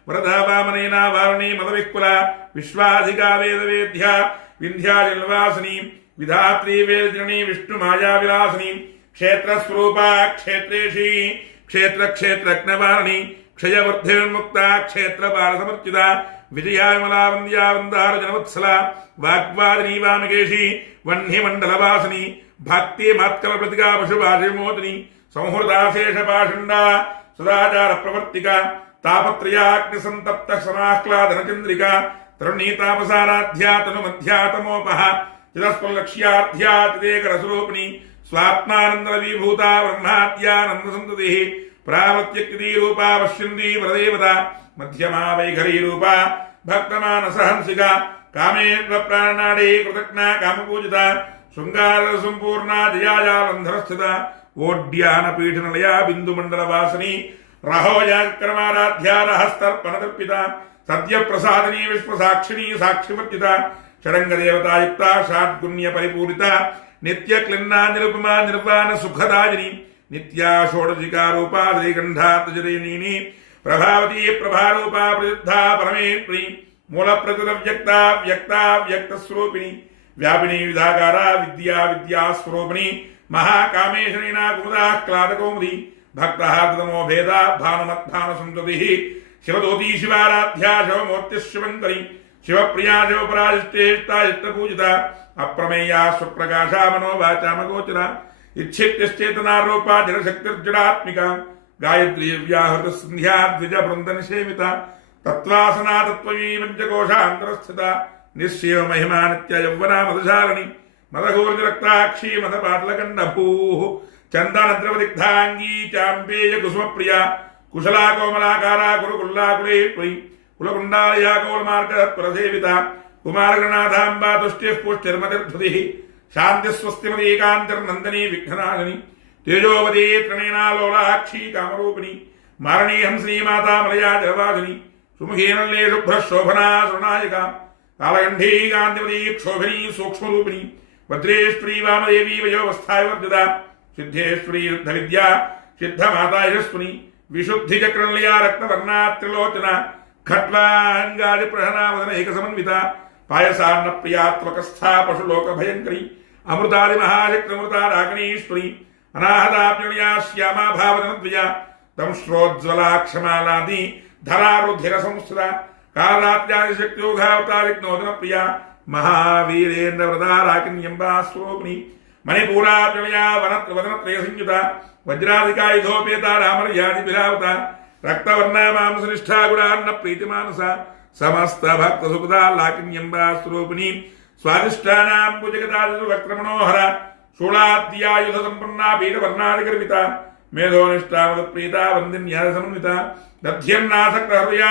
వరదా వామనేనా వారుణీ మదవిక్కుల విశ్వాధికా వేదవేద్య వింధ్యాచలవాసిని విధాత్రీ వేదజననీ విష్ణు మాయా విలాసిని క్షేత్రస్వరూప క్షేత్రేషి క్షేత్రజ్ఞవారిణి క్షయవృద్ధిర్ముక్త క్షేత్రపాల సమర్చిత విజయామలా వంద్యా వందార జనవత్సల వాగ్వాదిని వామికేశి వహ్నిమండలవాసిని భక్తి మత్కల ప్రతిగా పశుభాషిమోదిని సంహృతాశేషపాషండ సదాచార ప్రవర్తిక తాపత్రయాగ్ని సంతప్త సమాహ్లాదన చంద్రిక తరుణీతాపసారాధ్యాతను మధ్యాతమోపహ చిదస్పలక్ష్యాధ్యాతిదేకరస్వరూపిణి స్వాత్మానందల విభూత బ్రహ్మాద్యానంద సంతతి ప్రావత్యక్తి రూపా పశ్యంది వరదేవత మధ్యమా వైఖరీ రూప భక్తమానసహంసిక కామేంద్ర ప్రాణాడే కృతజ్ఞ కామపూజిత శృంగార సంపూర్ణ జయాజాలంధరస్థిత ఓడ్యాన పీఠనలయా బిందుమండల వాసిని రహోజక్రమారాధ్యా రహస్తర్పణతర్పిత సద్య ప్రసాదిని విశ్వసాక్షిణి సాక్షివర్జిత షడంగదేవతాయుక్త షాడ్గుణ్య పరిపూరిత నిత్య క్లిన్నా నిరుపమా నిర్వాణ సుఖదాయిని నిత్యా షోడశికా రూపా శ్రీకంఠాతజరీని ప్రభావతీ ప్రభారూపా ప్రసిద్ధా పరమేశ్వరి మూల ప్రకృత వ్యక్త వ్యక్త వ్యక్తస్వరూపిణి వ్యాపిని విధాకార విద్యా విద్యాస్వరూపిణి మహాకామేశ్వరి నాకుముదా క్లాదకౌముది భక్తహార్దమో భేద భానుమద్భాను సంతతి శివదూతీ శివారాధ్యా శివమూర్తి శివంకరి శివప్రియా శివపరాజిష్టేష్టాజిష్టపూజిత అప్రమేయా స్వప్రకాశా మనోవాచామగోచర ఇచ్ఛిత్యశ్చేతనారూపా జనశక్తిర్జడాత్మిక గాయత్రీ వ్యాహృత సంధ్యా ద్విజ బృంద నిషేవిత తత్వాసనా తత్వమీ పంచకోశాంతరస్థిత నిశ్చయ మహిమా నిత్య యౌవనా మధుశాలిని మదఘూర్జరక్తాక్షీ మదపాటలకండభూ చందనద్రవదిగ్ధాంగీ చాంపేయ కుసుమప్రియ కుశలా కోమలాకారా కురుకుల్లాకులే ప్రి కులకుండాలయా కౌలమార్గ ప్రసేవిత కుమారగణనాథాంబా తుష్టిః పుష్టిర్మతిర్ధృతి శాంతి స్వస్తిమదీకాంతిర్నందనీ విఘ్నాశని తేజోవతీ త్రణేనాలోలాక్షీ కామరూపిణి మారణీ హంసనీ మాతా మలయా జలవాసిని సుముఖీనల్లే శుభ్రశోభనా శృణాయిక కాలగంఢీ కాంతిమదీ క్షోభినీ సూక్ష్మరూపిణి భద్రేశ్వరీ వామదేవీ వయోవస్థాయ వర్జిత సిద్ధేశ్వరీ యుద్ధ విద్యా సిద్ధమాతా యశస్విని విశుద్ధి చక్రలయా రక్తవర్ణా త్రిలోచన ఖట్వాంగాది ప్రహణావదన ఏక సమన్విత పాయసాన్న ప్రియాత్మకస్థా పశులోక భయంకరి అమృతాది మహాశక్తమృతారాకణీశ్వరి అనాహతాప్యణయా శ్యామా భావనద్విజ దంశ్రోజ్వలాక్షమాలాది ధరారుధిర సంస్థిత కాలాత్యాది శక్తియోగావతారిగ్నోదన ప్రియ మహావీరేంద్ర వ్రతారాకిణ్యంబా స్వరూపిణి మణిపూరాప్యణయా వదనత్రయ సంయుత వజ్రాధికాయుధోపేత రామర్యాది విరావత రక్తవర్ణ మాంసనిష్ఠా గుడాన్న ప్రీతిమానస సమస్త భక్త సుఖదా లాకిన్యంబా స్వరూపిణి స్వాదిష్టానాం భుజగదాదివక్రమణోహర షోళాద్యాయుధ సంపన్నా వీరవర్ణాదిగర్విత మేధోనిష్టామద ప్రీత వందిన్యాద సమన్విత దధ్యన్నాసక్త హృదయ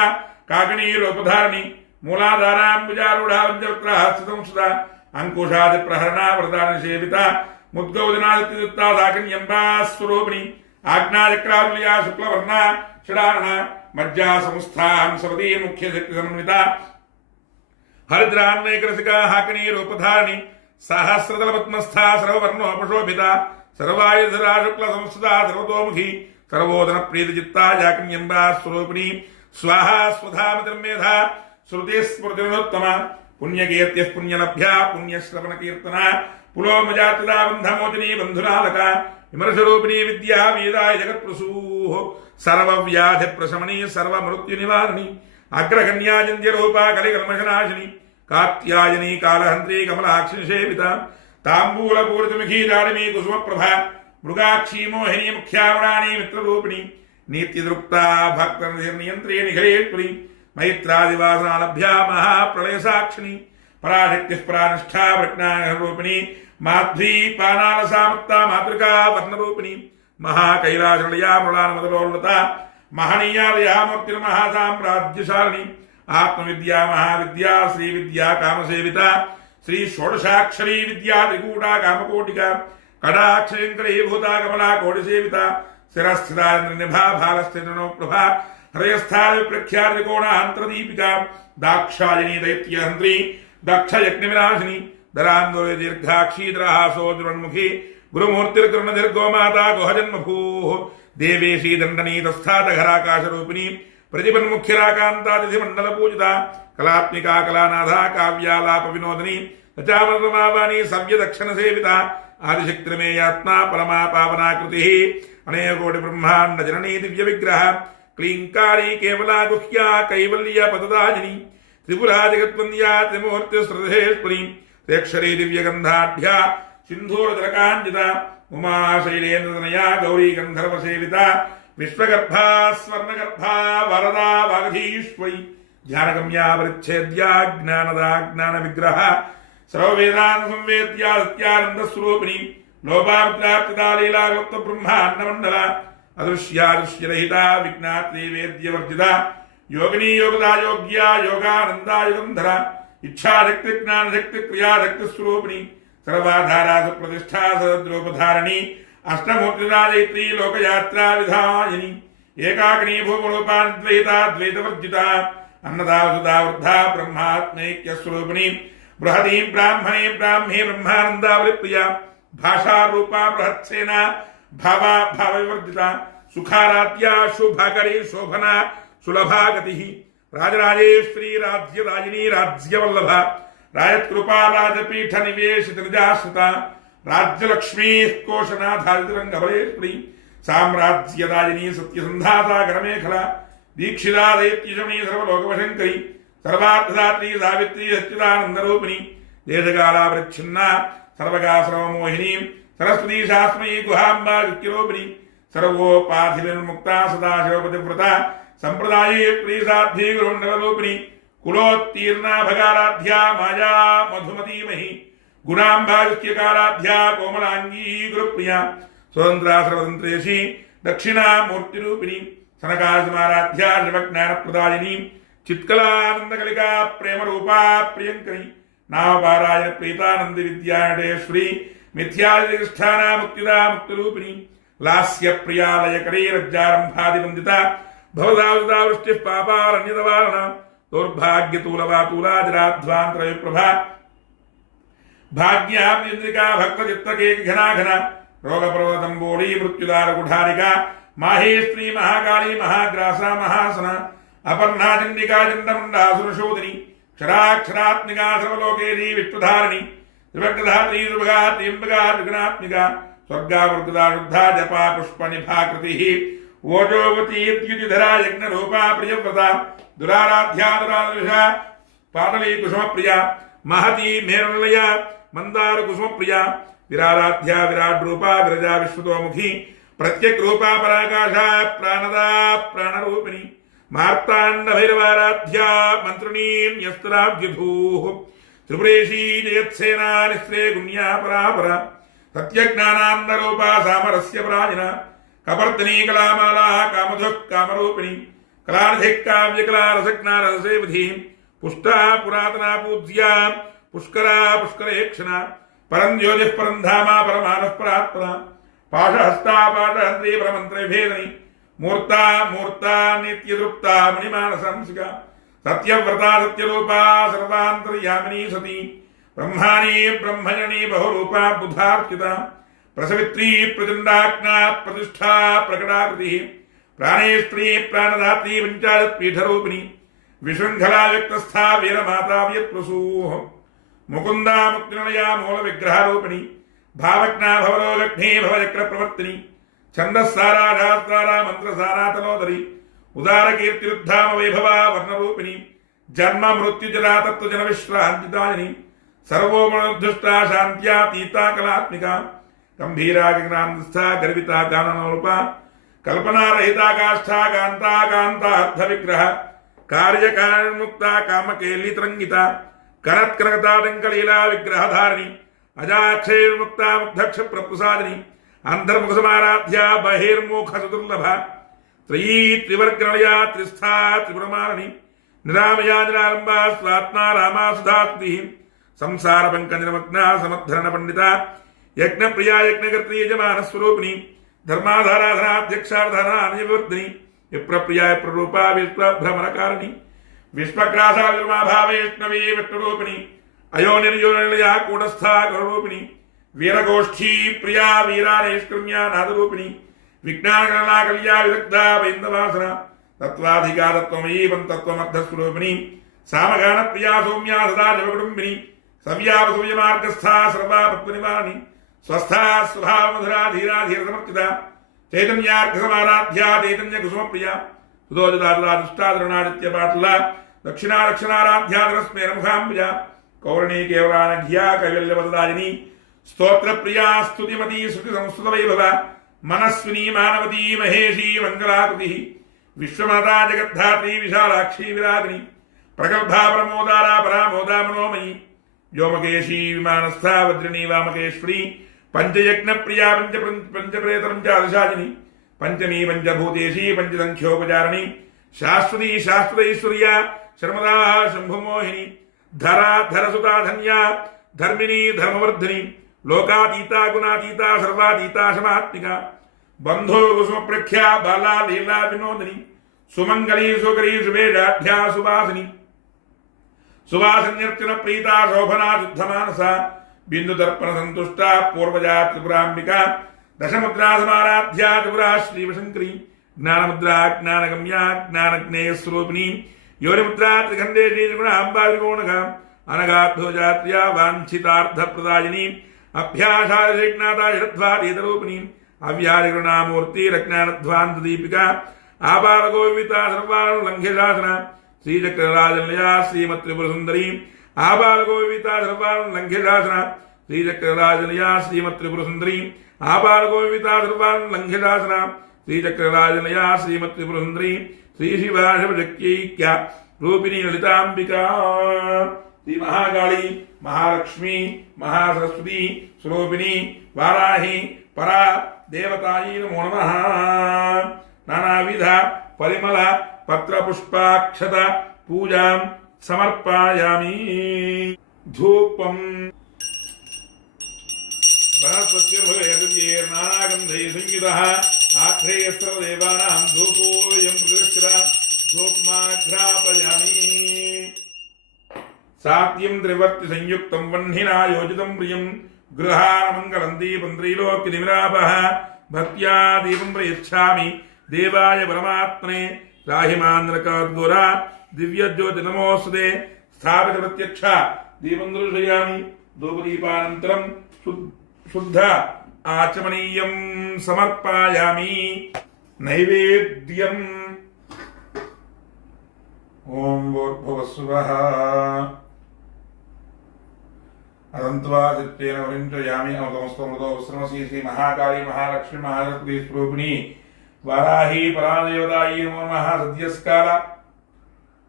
కాకణీరూపధారిణి మూలాధారాంబుజారూఢా వంజవక్రహస్తంసుత అంకుశాది ప్రహరణా వ్రతాన్ని సేవిత ముద్గౌదనాదిత్యుక్తా సాకన్యంబా స్వరూపిణి ఆజ్ఞాచక్రావల్యా శుక్లవర్ణ షడారణ మజ్జా సంస్థాంసవదీ ముఖ్య శక్తి సమన్విత హరిద్రాన్వైకరసికా హాకినీ రూపధారిణి సహస్రదల పద్మస్థా సర్వవర్ణోపశోభిత సర్వాయుధరా శుక్ల సంస్థిత సర్వతోముఖి సర్వోదన ప్రీతి చిత్తా జాకన్యంబా స్వరూపిణి స్వాహా స్వధామతిర్మేధ శృతి స్మృతిరుత్తమ పుణ్యకీర్త్య పుణ్యలభ్యా పుణ్యశ్రవణ కీర్తన పులోమజాతిలా బంధమోచిని బంధురాలక విమర్శరూపిణీ విద్యా వేదాయ జగత్ప్రసూ సర్వవ్యాధి ప్రశమని సర్వమృత్యు నివారిణి అగ్రగణ్యాజంత్యరూపా కలికల్మషనాశిని కాత్యాయనీ కాళహంత్రీ కమలాక్షి సేవిత తాంబూలపూరితముఖీదారిణీ కుసుమప్రభ మృగాక్షీ మోహిని ముఖ్యావరాణి మిత్రరూపిణి నీత్యదృప్తా భక్త నియంత్రే నిఖలేశ్వరి मैत्रादिवासनालभ्या महाप्रलयसाक्षिणी पराशक्तिः परानिष्ठा प्रज्ञारूपिणी माध्वी पानालसामुक्ता मातृका वर्णरूपिणी महाकैलासनिलया मृणालमदलोलता महनीयालया मूर्तिर्महासाम्राज्यशालिनी आत्मविद्या महाविद्या श्रीविद्या कामसेविता श्री षोडशाक्षरी विद्या त्रिकूटा कामकोटिका कटाक्षयंकरीभूता कमला कोटिसेविता शिरस्थिता भालस्थितनोप्रभा हृदयस्था प्रख्यात त्रिकोणान्तरदीपिका दाक्षायणी दैत्यहन्त्री दक्षयज्ञविनाशिनी दरान्दोले दीर्घाक्षीधरासो दुरन्मुखी गुरुमूर्तिर्कर्णदीर्घो माता गुहजन्मभूः देवेशी दण्डनीतस्थातघराकाशरूपिणी प्रतिपन्मुख्यराकान्तातिथिमण्डलपूजिता कलात्मिका कलानाथा काव्यालाप विनोदिनी रचामृतमावाणी सव्यदक्षिणसेविता आदिशक्तिर्मेयात्मा परमा पावनाकृतिः अनेकोटि ब्रह्माण्ड जननी दिव्य विग्रह क्लींकारी केवला गुह्या कैवल्य पददायिनी त्रिपुरा जगत्वन्द्या त्रिमूर्तिस्रधेश्वरी त्र्यक्षरी दिव्यगन्धाढ्या सिन्धूरजलकाञ्जिता उमा शैलेन्द्रतनया गौरी गन्धर्वसेविता विश्वगर्भा स्वर्णगर्भा वरदा वागधीश्वरी ध्यानगम्या परिच्छेद्या ज्ञानदा ज्ञान विग्रह सर्ववेदांत संवेद्या सत्यानंद स्वरूपिणी लोपाप्राप्तिदा लीलागोप्त ब्रह्मांड अदृश्यादृश्यरहिता विज्ञात्री वेद्यवर्जिता योगिनी योगदा योग्या योगानंदा युगंधरा इच्छा शक्ति ज्ञान शक्ति क्रिया शक्ति स्वरूपिणी सर्वाधारा सुप्रतिष्ठा सद्रूपधारिणी अष्टमूर्तिदा दैत्री लोकयात्रा विधायिनी एकाकिनी भूमरूपान्विता द्वैतवर्जिता अन्नदा सुधा वृद्धा ब्रह्मात्मैक्य स्वरूपिणी बृहदी ब्राह्मणे ब्राह्मे ब्रह्मानंदावलिप्रिया भाषा रूपा बृहत्सेना भावा भावविवर्जिता सुखाराध्या शुभाकरी शोभना सुलभा गतिः राजराजेश्वरी राज्यराजिनी राज्यवल्लभा रायत्कृपा राजपीठ निवेशित निजाश्रिता राज्यलक्ष्मी कोशनाधारितरंगभरेश्वरी साम्राज्यदायिनी सत्यसंधाता गणमेखला दीक्षिता दैत्यशमनी सर्वलोकवशंकरी सर्वार्थदात्री सावित्री सच्चिदानंदरूपिणी देशकालावच्छिन्ना सर्वगाश्रममोहिनी सरस्वती शास्मयी गुहाम्बा विक्यरूपिणी सर्वोपाधिविर्मुक्ता सदाशिवपतिव्रता संप्रदाये प्रीसाध्वी गुरुमण्डलरूपिणी कुलोत्तीर्णा भगाराध्या माया मधुमतीमही गुणाम्बा विक्यकाराध्या कोमलांगी गुरुप्रिया स्वतंत्रा सर्वतंत्रेशी दक्षिणा मूर्तिरूपिणी सनकासमाराध्या शिवज्ञानप्रदायिनी चित्कलानंदकलिका प्रेम रूपा प्रियंकरी नामपारायण प्रीतानंद विद्यानटेश्वरी मिथ्यादिष्ठाना मुक्तिदा मुक्तिरूपिणी लास्य प्रियालयकरी रज्जारंभादिवंदिता भवदावृता वृष्टिः पापारण्यतवारणा दौर्भाग्यतूलवातूलाजराध्वान्तरविप्रभा भाग्याब्दिन्द्रिका भक्तचित्तकेघनाघना रोगपर्वतम्बोली मृत्युदारकुठारिका माहेश्वरी महाकाली महाग्रासा महासना अपर्णा चंडिका चंडमुंडा सुरशोधिनी क्षराक्षरात्मिका सर्वलोकेशी विश्वधारिणी त्रिवक्धात्री सुभगा त्र्यंबका त्रिगुणात्मिका स्वर्गा वृद्धा शुद्धा जपा पुष्पनिभाकृतिः ओजोवती द्युतिधरा यज्ञरूपा प्रियव्रता दुराराध्या दुरादृशा पाटली कुसुमप्रिया महती मेरुनिलया मंदार कुसुमप्रिया विराराध्या विराट रूपा विरजा विश्वतोमुखी प्रत्यक रूपा पराकाशा प्राणदा प्राणरूपिणी मार्तांड भैरवाराध्या मंत्रिणी न्यस्तराब्जधूः त्रिपुरेशी जयत्सेना निस्त्रे गुण्या परापरा सत्यज्ञानानंद रूपा सामरस्य पराजिना कपर्दिनी कलामाला कामधुः कामरूपिणी कलानिधिः काव्यकला रसज्ञा रससेविधी पुष्टा पुरातना पूज्या पुष्करा पुष्करेक्षणा परं ज्योतिः परं धामा परमानः परात्परा पाशहस्ता पाशहन्त्री परमन्त्रविभेदिनी मूर्ता मूर्ता नित्यतृप्ता मणिमानसंसिका सत्यव्रता सत्यरूपा सर्वान्तर्यामिनी सती ब्रह्माणी ब्रह्मजनी बहुरूपा बुधार्चिता प्रसवित्री प्रचंडाज्ञा प्रतिष्ठा प्रकटाकृतिः प्राणेश्वरी प्राणधात्री पंचाशत्पीठरूपिणी विशृंखला व्यक्तस्था वीरमाता व्यत्प्रसूः मुकुंदा मुक्तिनिलया मूल विग्रहरूपिणी भावज्ञा भवरोगघ्ने भवचक्रप्रवर्तिनी छंदस्सारा शास्त्रारा मंत्रसारा तनोदरी उदार कीर्तिरुद्धाम वैभवा वर्णरूपिणी जन्म मृत्युजरा तत्वजन विश्रांतिदायिनी सर्वोपनुद्धुष्टा शांत्यातीता कलात्मिका गंभीरा गगनांतस्था गर्विता गाननोरूपा कल्पना रहिता काष्ठा कांता कांता अर्थ विग्रह కార్యకారణముక్త కామకేలితరంగిత కరత్కనకతాటంకలీలా విగ్రహధారిణి అజాక్షైర్ముక్త ముగ్ధక్ష ప్రప్రసాదిని అంతర్ముఖ సమారాధ్య బహిర్ముఖ సుదుర్లభ త్రయీ త్రివర్గణయా త్రిస్థా త్రిపురమాలని నిరామయా నిరారంభ స్వాత్మా రామా సుధాస్తుతి సంసార పంకజ నిమగ్న సమర్థరణ పండిత యజ్ఞ ప్రియా యజ్ఞకర్త్రి యజమాన స్వరూపిణి ధర్మాధారాధనాధ్యక్షార్థనానివర్ధిని విప్రప్రియా విప్రరూపా విశ్వభ్రమణకారిణి విశ్వగ్రాసా విర్మాభావే విష్ణవే విష్ణురూపిణి అయోనిర్యోనిలయా కూటస్థా కరురూపిణి వీరగోష్ఠీ ప్రియా వీరానేష్కర్మ్యా నాదరూపిణి విజ్ఞానగణనా కళ్యా విదగ్ధా వైందవాసన తత్వాధికా తత్వమయీవం తత్వమర్థస్వరూపిణి సామగాన ప్రియా సౌమ్యా సదా జవకుటుంబిని సవ్యాపసూయ మార్గస్థా సర్వా పద్మనివారిణి స్వస్థా స్వభావ మధురా ధీరా ధీర సమర్పిత చైతన్యార్ఘ సమారాధ్యా చైతన్య కుసుమ ప్రియ సుధోజదాదుష్టాదరుణాదిత్య పాటల దక్షిణారక్షణారాధ్యాదరస్మే నముఖాంబుజ కౌరణీ కేవలానఘ్యా కైవల్యవదాయిని స్తోత్ర ప్రియా స్తుతిమతీ శృతి సంస్కృత వైభవ మనస్విని మానవతీ మహేషీ మంగళాకృతి విశ్వమాతా జగద్ధాత్రీ విశాలాక్షీ విరాగిని ప్రగల్భా ప్రమోదారా పరామోదా మనోమయీ వ్యోమకేశీ విమానస్థా వజ్రిణీ వామకేశ్వరీ పంచయజ్ఞ ప్రియా పంచప్రేతపంచాదశాజిని పంచమీ పంచభూతేశీ పంచసంఖ్యోపచారిణి శాశ్వతీ శాశ్వతైశ్వర్య శర్మదా శంభుమోహిని ధరా ధరసుతా ధన్యా ధర్మిణీ ధర్మవర్ధిని లోకాతీతా గుణాతీతా సర్వాతీతా సమాత్మిక బంధో కుసుమ ప్రఖ్యా బాలా లీలా వినోదిని సుమంగళీ సుకరీ శుభేజాఢ్యా సువాసిని సువాసన్యర్చన ప్రీతా శోభనా శుద్ధమానస బిందు దర్పణ సంతుష్ట పూర్వజా త్రిపురాంబిక దశముద్రా సమారాధ్యా త్రిపురా శ్రీవశంకరి జ్ఞానముద్రా జ్ఞానగమ్యా జ్ఞానజ్ఞేయస్వరూపిణి యోనిముద్రా త్రిఖండేశీ త్రిగుణ అంబావికోణక అనగాధ్వజాత్ర్యా వాంఛితార్థప్రదాయిని అభ్యాసాదిజ్ఞాతారూపిణి అవ్యాధికృణామూర్తి రజ్ఞానధ్వాంతదీపిక ఆపాలగోవిత సర్వాణు లంఘ్యశాసన శ్రీచక్రరాజలయా శ్రీమత్రిపురసుందరీ ఆపాలగోవిత సర్వాణు లంఘ్యశాసన శ్రీచక్రరాజలయా శ్రీమత్రిపురసుందరీ ఆపాలగోవిత సర్వాణు లంఘ్యశాసన శ్రీచక్రరాజలయా శ్రీమత్రిపురసుందరీ శ్రీశివాశివశక్త్యైక్య రూపిణీ లలితాంబికా శ్రీ మహాకాళీ మహాలక్ష్మి మహాసరస్వతి స్వరూపిణి వారాహి పరా దేవతాయీ నమో నమః నానావిధ పరిమళ పత్రపుష్పాక్షత పూజాం సమర్పయామి ధూపం వనస్పత్యుర్భవేర్నానాగంధై సంయుతః ఆఖ్రేయస్సర్వదేవానాం ధూపోయం ప్రతిష్ఠిత ధూపమాఘ్రాపయామి సాత్యం త్రివర్తి సంయుక్తం వహ్నినా యోజితం ప్రియం గృహానమంగళం దీపం త్రైలోక్యదిమిరాపః భక్త్యా దీపం ప్రయచ్ఛామి దేవాయ పరమాత్మనే రాహిమాంధ్రకాద్గోరా దివ్యజ్యోతి నమోస్తుతే స్థాపిత ప్రత్యక్ష దీపం దర్శయామి ధూపదీపానంతరం శుద్ధ ఆచమనీయం సమర్పయామి నైవేద్యం ఓం భూర్భువస్సువః అదంత్వాదిత్యేన వరించయామి అమృతమస్తమృతో విశ్రమసి శ్రీ మహాకాళీ మహాలక్ష్మి మహాసరస్వతీ స్వరూపిణి వారాహి పరాదేవతాయీ నమో నమః సద్యస్కాల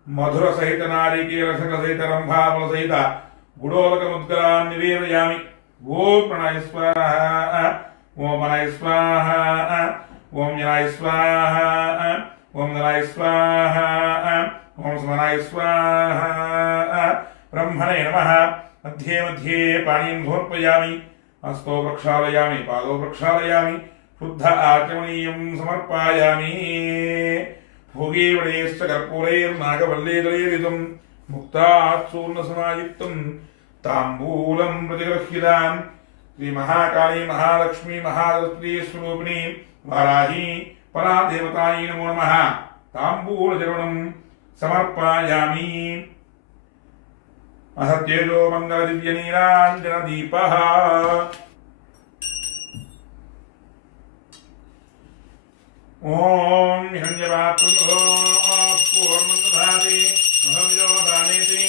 మధుర సహిత నారీకేల సహిత రంభామల సహిత గుడోదకముద్గరాన్ నివేదయామి ఓం ప్రణాయ స్వాహ ఓం మనయ స్వాహ ఓం జనాయ స్వాహ ఓం ధనాయ స్వాహ ఓం స్మనాయ స్వాహ బ్రహ్మణే నమః మధ్యే మధ్యే పాణీం సమర్పయామి హస్తో ప్రక్షాళయామి పాదో ప్రక్షాళయామి శుద్ధ ఆచమనీయం సమర్పయామి భోగే వడేశ్చ కర్పూరైర్నాగవల్లేదలేరితం ముక్తాచూర్ణసమాయుక్తం తాంబూలం ప్రతిగృహ్యతాం శ్రీ మహాకాళీ మహాలక్ష్మి మహాసరస్వతీ స్వరూపిణి వారాహి పరాదేవతాయై నమో నమః తాంబూలచరణం సమర్పయామి అసత్యేజో మంగళ దివ్య నీరాంజన దీపః ఓం హిరణ్యపాత్రం పూర్ణం దధాతి నహంయోదానేతి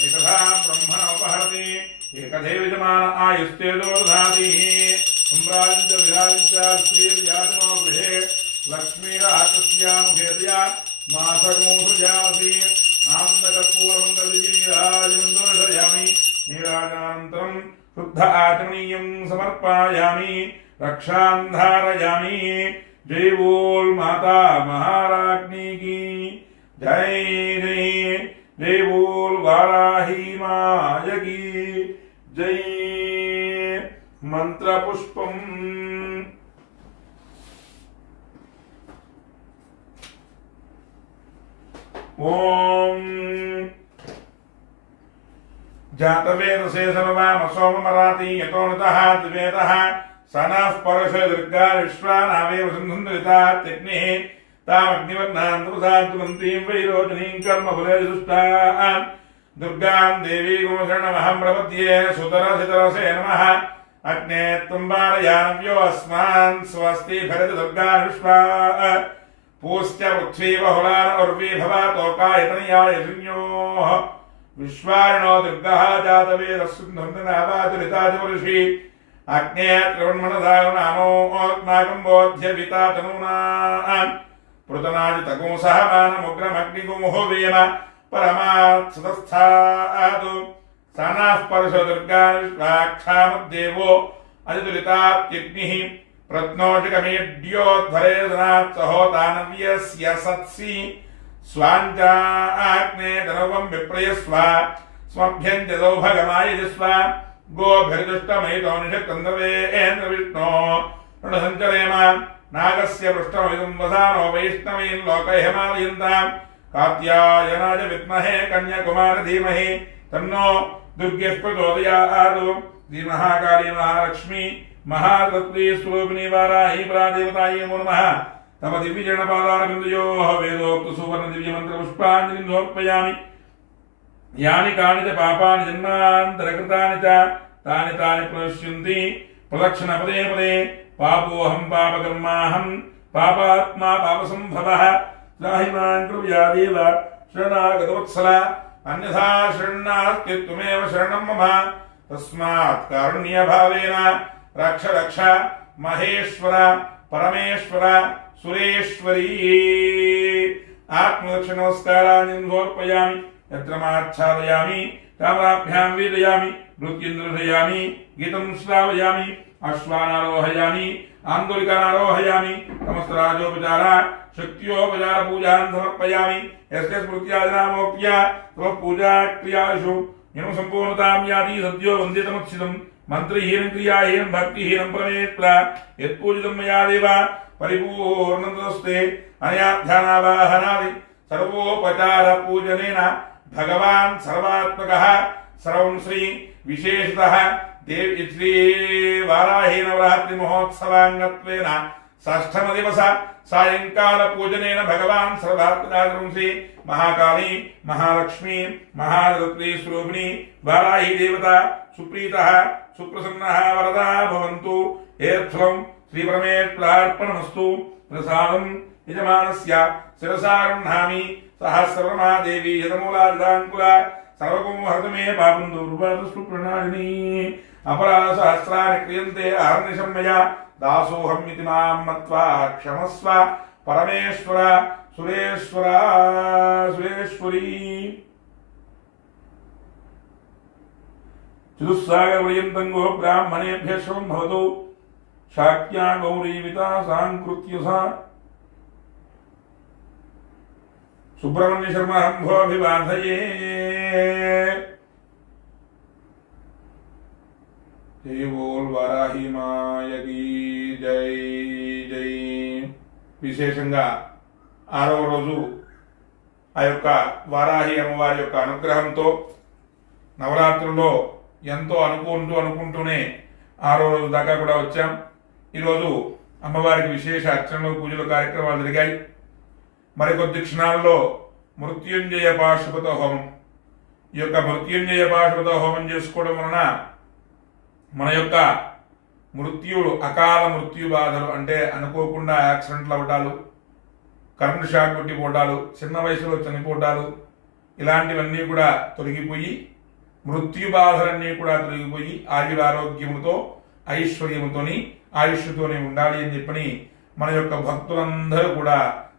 ఏకథా బ్రహ్మణ ఉపహరతి ఏకథైవ యజమాన ఆయుస్తేజో దధాతి సంభ్రాజించ విరాజించ శ్రీర్యాతనో గృహే లక్ష్మీరాకస్యాముఖేతయా మాసకమోసజాసి ఆనందకర్పూరమంగళవిజయరాజమందోషయామి నీరాజానంతరం శుద్ధ ఆచమనీయం సమర్పయామి రక్షాన్ ధారయామి జై బోల్ మాతా మహారాజ్ఞి की జై జై జై బోల్ వారాహి మాయ की జై మంత్ర పుష్పం ఓం జాతవేదసే సర్వామసోమరాతి యతోనతః ద్వేదః సనః పరశ దుర్గా విశ్వానావేవ సంధృతాత్యగ్నిః తామగ్నివర్ణాం దుర్సాత్మంతీం వైరోచనీం కర్మఫలే దుష్టాం దుర్గాం దేవీగుం శరణమహం ప్రపద్యే సుతరసితరసే నమః అగ్నే త్వం వారయానవ్యో అస్మాన్ స్వస్తి భరత దుర్గా విశ్వా పూశ్చ పృథ్వీ బహుళాన్ ఉర్వీ భవాతోకాయతనయాయ శూన్యోః విశ్వారిణో దుర్గః జాతవేదస్సుంధర్మనావాతురితాదివర్షి అగ్నే త్రివన్మనదాగుణామోత్మాకం బోధ్యవితా తనూనాం పృతనాదితకం సహమానముగ్రమగ్నిగుముహువేమ పరమాత్సతస్థాతు సనః పరశ దుర్గా విశ్వాక్షామద్దేవో అదితులితాత్యగ్నిః ప్రత్నోషికమేడ్యోధ్వరేదనాత్ సహోతానవ్యస్య సత్సి స్వాంచాగ్నే ధనవం విప్రయస్వ స్మభ్యంత్యదో భగమాయజస్వ గోభిర్దుష్టమయితో నిషక్కందవేంద్ర విష్ణో రుణసంచరేమ నాగస్య పృష్టమిదం వసానో వైష్ణవీన్ లోకహిమాలయంతాం కాత్యాయనాయ విద్మహే కన్యాకుమార ధీమహి తన్నో దుర్గే ప్రచోదయాత్ శ్రీ మహాకాళీ మహాలక్ష్మి महातत्त्वे स्वरूपिणी वाराही परादेवतायै नमो नमः तव दिव्यचरणपादारविन्दयोः वेदोक्त सुवर्ण दिव्यमन्त्रपुष्पाञ्जलिं समर्पयामि यानि कानि च पापानि जन्मान्तरकृतानि च तानि तानि प्रणश्यन्ति प्रदक्षिणपदे पदे पापोऽहं पापकर्माहं पापात्मा पापसम्भवः त्राहि मां कृपयादेव शरणागतवत्सल अन्यथा शरणास्ति त्वमेव शरणं मम तस्मात् कारुण्यभावेन रक्ष रक्ष महेश्वर परमेश्वर सुरेश्वरी आत्मदक्ष नमस्कारान् समर्पयामि यत्रमाच्छादयामि कामराभ्यां वेदयामि मृत्युञ्जलयामि गीतं श्रावयामि अश्वानारोहयामि आन्दोलिकानारोहयामि समस्तराजोपचार शक्त्योपचार पूजां समर्पयामि यस्य स्मृत्यादिनामोक्त्या तव पूजा क्रियासु यं सम्पूर्णतां याति सद्यो वन्दितमुत्सितं मंत्रहीनं क्रियाहीनं भक्तिहीनं परमेश्वर यत्पूजितं मया देव परिपूर्णतस्ते अनया ध्यानावाहनादि सर्वोपचार पूजनेन भगवान् सर्वात्मकः सर्वं श्री विशेषतः देवी श्री वाराही नवरात्रि महोत्सवांगत्वेन षष्ठम दिवस सायंकाल पूजनेन भगवान् सर्वात्मकः श्री महाकाली महालक्ष्मी महारत्नी स्वरूपिणी वाराही देवता सुप्रीतः सुप्रसन्नः वरदा भवन्तु एर्फलं श्रीपरमेश्वरार्पणमस्तु प्रसादं यजमानस्य शिरसा गृह्णामि सहस्रवर्मा देवी यदमूलादिदाङ्कुला सर्वगुं हरतमे पापं दुर्वादस्वप्रणालिनी अपराधसहस्राणि क्रियन्ते अहर्निशं मया दासोऽहम् इति मां मत्वा क्षमस्व परमेश्वर सुरेश्वर सुरेश्वरी चतुस्सागरपर्यन्तं गो ब्राह्मणेभ्यः श्रवं भवतु शाक्या गौरीविता सांकृत्य सा सुब्रह्मण्य शर्मा भोऽभिवादये जय बोल वाराही माया की जय जय। విశేషంగా 6వ రోజు ఆ యొక్క వారాహి అమ్మవారి యొక్క అనుగ్రహంతో నవరాత్రుల్లో ఎంతో అనుకుంటూనే 6వ రోజు దాకా కూడా వచ్చాం. ఈరోజు అమ్మవారికి విశేష అర్చనలు పూజలు కార్యక్రమాలు జరిగాయి. మరికొద్ది క్షణాల్లో మృత్యుంజయ పాశుపత హోమం. ఈ యొక్క మృత్యుంజయ పాశుపత హోమం చేసుకోవడం వలన మన యొక్క మృత్యుడు అకాల మృత్యు బాధలు అంటే అనుకోకుండా యాక్సిడెంట్లు అవ్వటాలు, కరెంటు షాక్ కొట్టిపోవటాలు, చిన్న వయసులో చనిపోవటాలు ఇలాంటివన్నీ కూడా తొలగిపోయి మృత్యు బాధలన్నీ కూడా తొలగిపోయి ఆయురారోగ్యముతో ఐశ్వర్యముతోని ఆయుష్తోనే ఉండాలి అని చెప్పని మన యొక్క భక్తులందరూ కూడా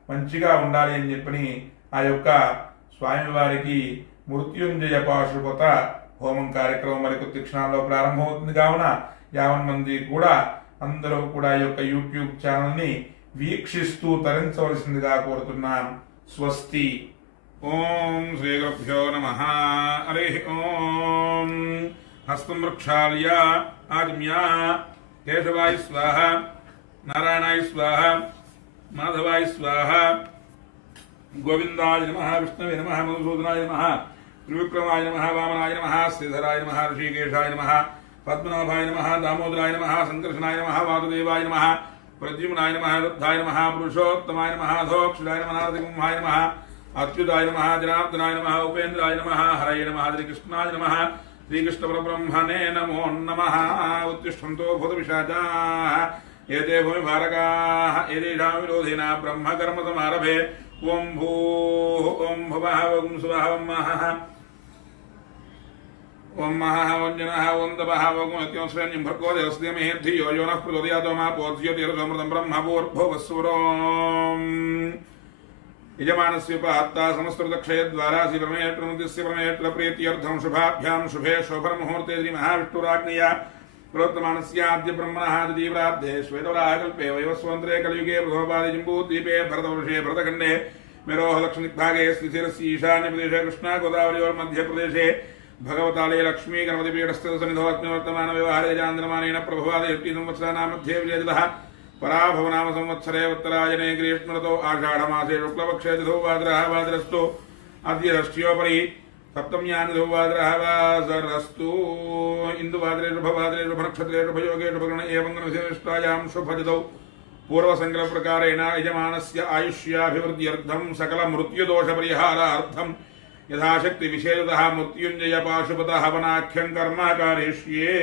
మంచిగా ఉండాలి అని చెప్పని ఆ యొక్క స్వామివారికి మృత్యుంజయ పాశుపత హోమం కార్యక్రమం మరికొద్ది క్షణాల్లో ప్రారంభమవుతుంది. కావున 50 మంది కూడా అందరూ కూడా ఈ యొక్క యూట్యూబ్ ఛానల్ని వీక్షిస్తూ తరించవలసిందిగా కోరుతున్నాను. స్వస్తి. ఓం శ్రీ గురుభ్యో నమః. హరి ఓం. హస్తం వృక్షాల్య ఆజ్ఞ కేశవాయ స్వాహ, నారాయణాయ స్వాహ, మాధవాయ స్వాహ, గోవిందాయ నమః, విష్ణవే నమః, మధుసూదనాయ నమః, త్రివిక్రమాయ నమః, వామనాయ నమః, శ్రీధరాయ నమః, ఋషికేశాయ నమః, పద్మనాభాయ నమః, దామోదరాయ నమః, సంకర్షణాయ నమః, వాసుదేవాయ నమః, ప్రద్యుమ్నాయ నమః, రుద్ధాయ నమః, పురుషోత్తమాయ నమః, అధోక్షరాయ నమః, దిగుంహాయ నమః, అచ్యుతాయ నమః, జనార్దనాయ నమః, ఉపేంద్రాయ నమః, హరయ నమః, శ్రీకృష్ణాయ నమః, శ్రీకృష్ణ పరబ్రహ్మణే నమో నమః. ఉత్తిష్టంతో భూతపిశాచాః ఏతే భూమిభారకాః ఏతేషాం విరోధిన బ్రహ్మకర్మ సమారభే. ఓం భూః ఓం భువః ఓం సువః ఓం మహః ఓం మహః ఓం జనః ఓం తపః ఓం అత్యోశ్రేణ్యం భర్గో దేవస్య మహేద్ధి యో యో నః ప్రచోదయాతో మా పోజ్యోతిరసమృతం బ్రహ్మ భూర్భువస్సురం. యజమానస్య పాత్తా సమస్తృతక్షయద్వారా శ్రీ పరమేశ్వరముద్యస్య పరమేశ్వర ప్రీత్యర్థం శుభాభ్యాం శుభే శోభనముహూర్తే శ్రీ మహావిష్ణురాజ్ఞయ ప్రోత్తమానస్యాద్య బ్రహ్మణः తీవ్రార్థే శ్వేతవరాహకల్పే వైవస్వంతరే కలియుగే ప్రథమపాదే జంబూద్వీపే భరతవర్షే భరతఖण्डे मेरोह दक्षिणदिग्भागे स्थितिरस्य ईशान्यप्रदेशे कृष्णा गोदावरीयोर्मध्यप्रदेशे भगवतालये लक्ष्मी गणपतिपीठस्थितसन्निधौ अग्निवर्तमानव्यवहारे चान्द्रमानेन प्रभवादे 50 संवत्सराणां मध्ये विजयतः पराभवनाम संवत्सरे उत्तरायणे ग्रीष्मऋतौ आषाढमासे शुक्लपक्षे द्वितीयवासरः वासरस्तु अद्य षष्ट्योपरि सप्तम्यानि द्वितीयवासरः वासरस्तु इन्दुवासरे शुभवासरे शुभनक्षत्रे शुभयोगे शुभगणे एवं विशिष्टायां शुभतिथौ पूर्वसङ्कल्पप्रकारेण यजमानस्य आयुष्याभिवृद्ध्यर्थं सकलमृत्युदोषपरिहारार्थं यथाशक्ति विशेषतः मृत्युञ्जय पाशुपत हवनाख्यं कर्म कारयिष्ये.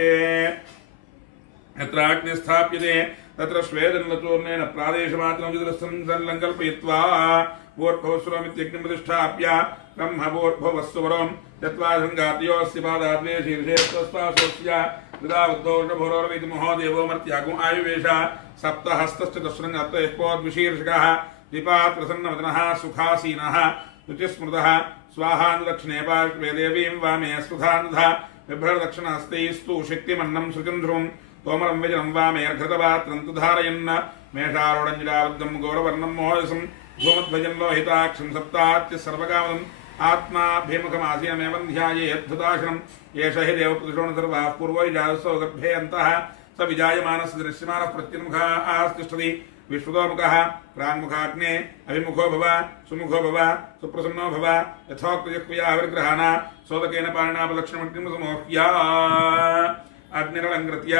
यत्र अग्निः स्थाप्यते तत्र श्वेतचूर्णेन प्रादेशमात्रं संकल्पयित्वा वोर्भवस्वरमित्यग्निं प्रतिष्ठाप्य ब्रह्मवोर्भवस्वरं चत्वारसङ्गात्योऽस्य पादात्वे शीर्षेस्तस्तास्य विदावद्दोषभोरोरविति महोदेवो मर्त्यागो आयुवेश सप्तहस्तश्च दशरङ्गत्वयस्पोद्विशीर्षकः द्विपात् प्रसन्नवदनः सुखासीनः शुचिस्मृतः स्वाहानुदक्षिणे पार्श्वे देवीं वामे सुधानुधः बिभ्रदक्षिणहस्तैस्तु शक्तिमन्नं सृजं ध्रुवं तोमरं व्यजनं वामेर्घृतपात्रं तु धारयन् मेषारूढञ्जलाबद्धं गौरवर्णं मोहसं धूमध्वजं लोहिताक्षं सप्ताच्य सर्वकामदम् आत्माभिमुखमासीनमेवं ध्यायेद्धुताशनम् एष हि देवपुरुषो न सर्वः पूर्वैजासो गर्भे अन्तः स विजायमानस्य दृश्यमानः प्रत्युन्मुखः आस्तिष्ठति विश्वतोमुखः प्राङ्मुखाग्ने अभिमुखो भव सुमुखो भव सुप्रसन्नो भव यथोक्तजक्रिया विग्रहाण सोदकेन पाणिना प्रदक्षिणमग्निं समोह्य अग्निरलङ्कृत्य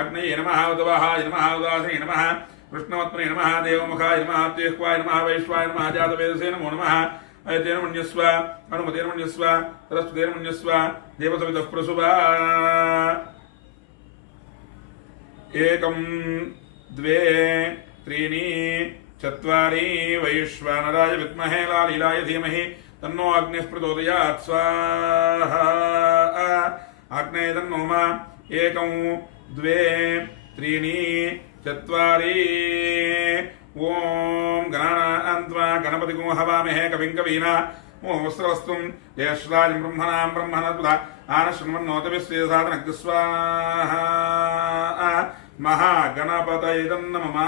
अग्नये नमः उदवाहाय नमः उदासने नमः कृष्णवत्मने नमः देवमुखाय नमः तेह्वाय नमः वैश्वाय नमः जातवेदसे नमो नमः अयतेन मन्यस्व अनुमतेन मन्यस्व सरस्वतेन मन्यस्व देवसवितः प्रसुभा. एकं द्वे त्रीणि चत्वारि वैश्वानराय विद्महे लालीलाय धीमहि तन्नो अग्निः प्रचोदयात्. स्वाहा. अग्ने तन्नो मा. एकं द्वे त्रीणि चत्वारि. ओम गणानान्त्वा गणपतिगो हवामहे कविं कवीना ओम वस्त्रवस्त्रं ज्येष्ठराजं ब्रह्मणां ब्रह्मणस्पदा आनशृण्वन्नोतविश्वे साधनग् स्वाहा. महागणपतये नमः.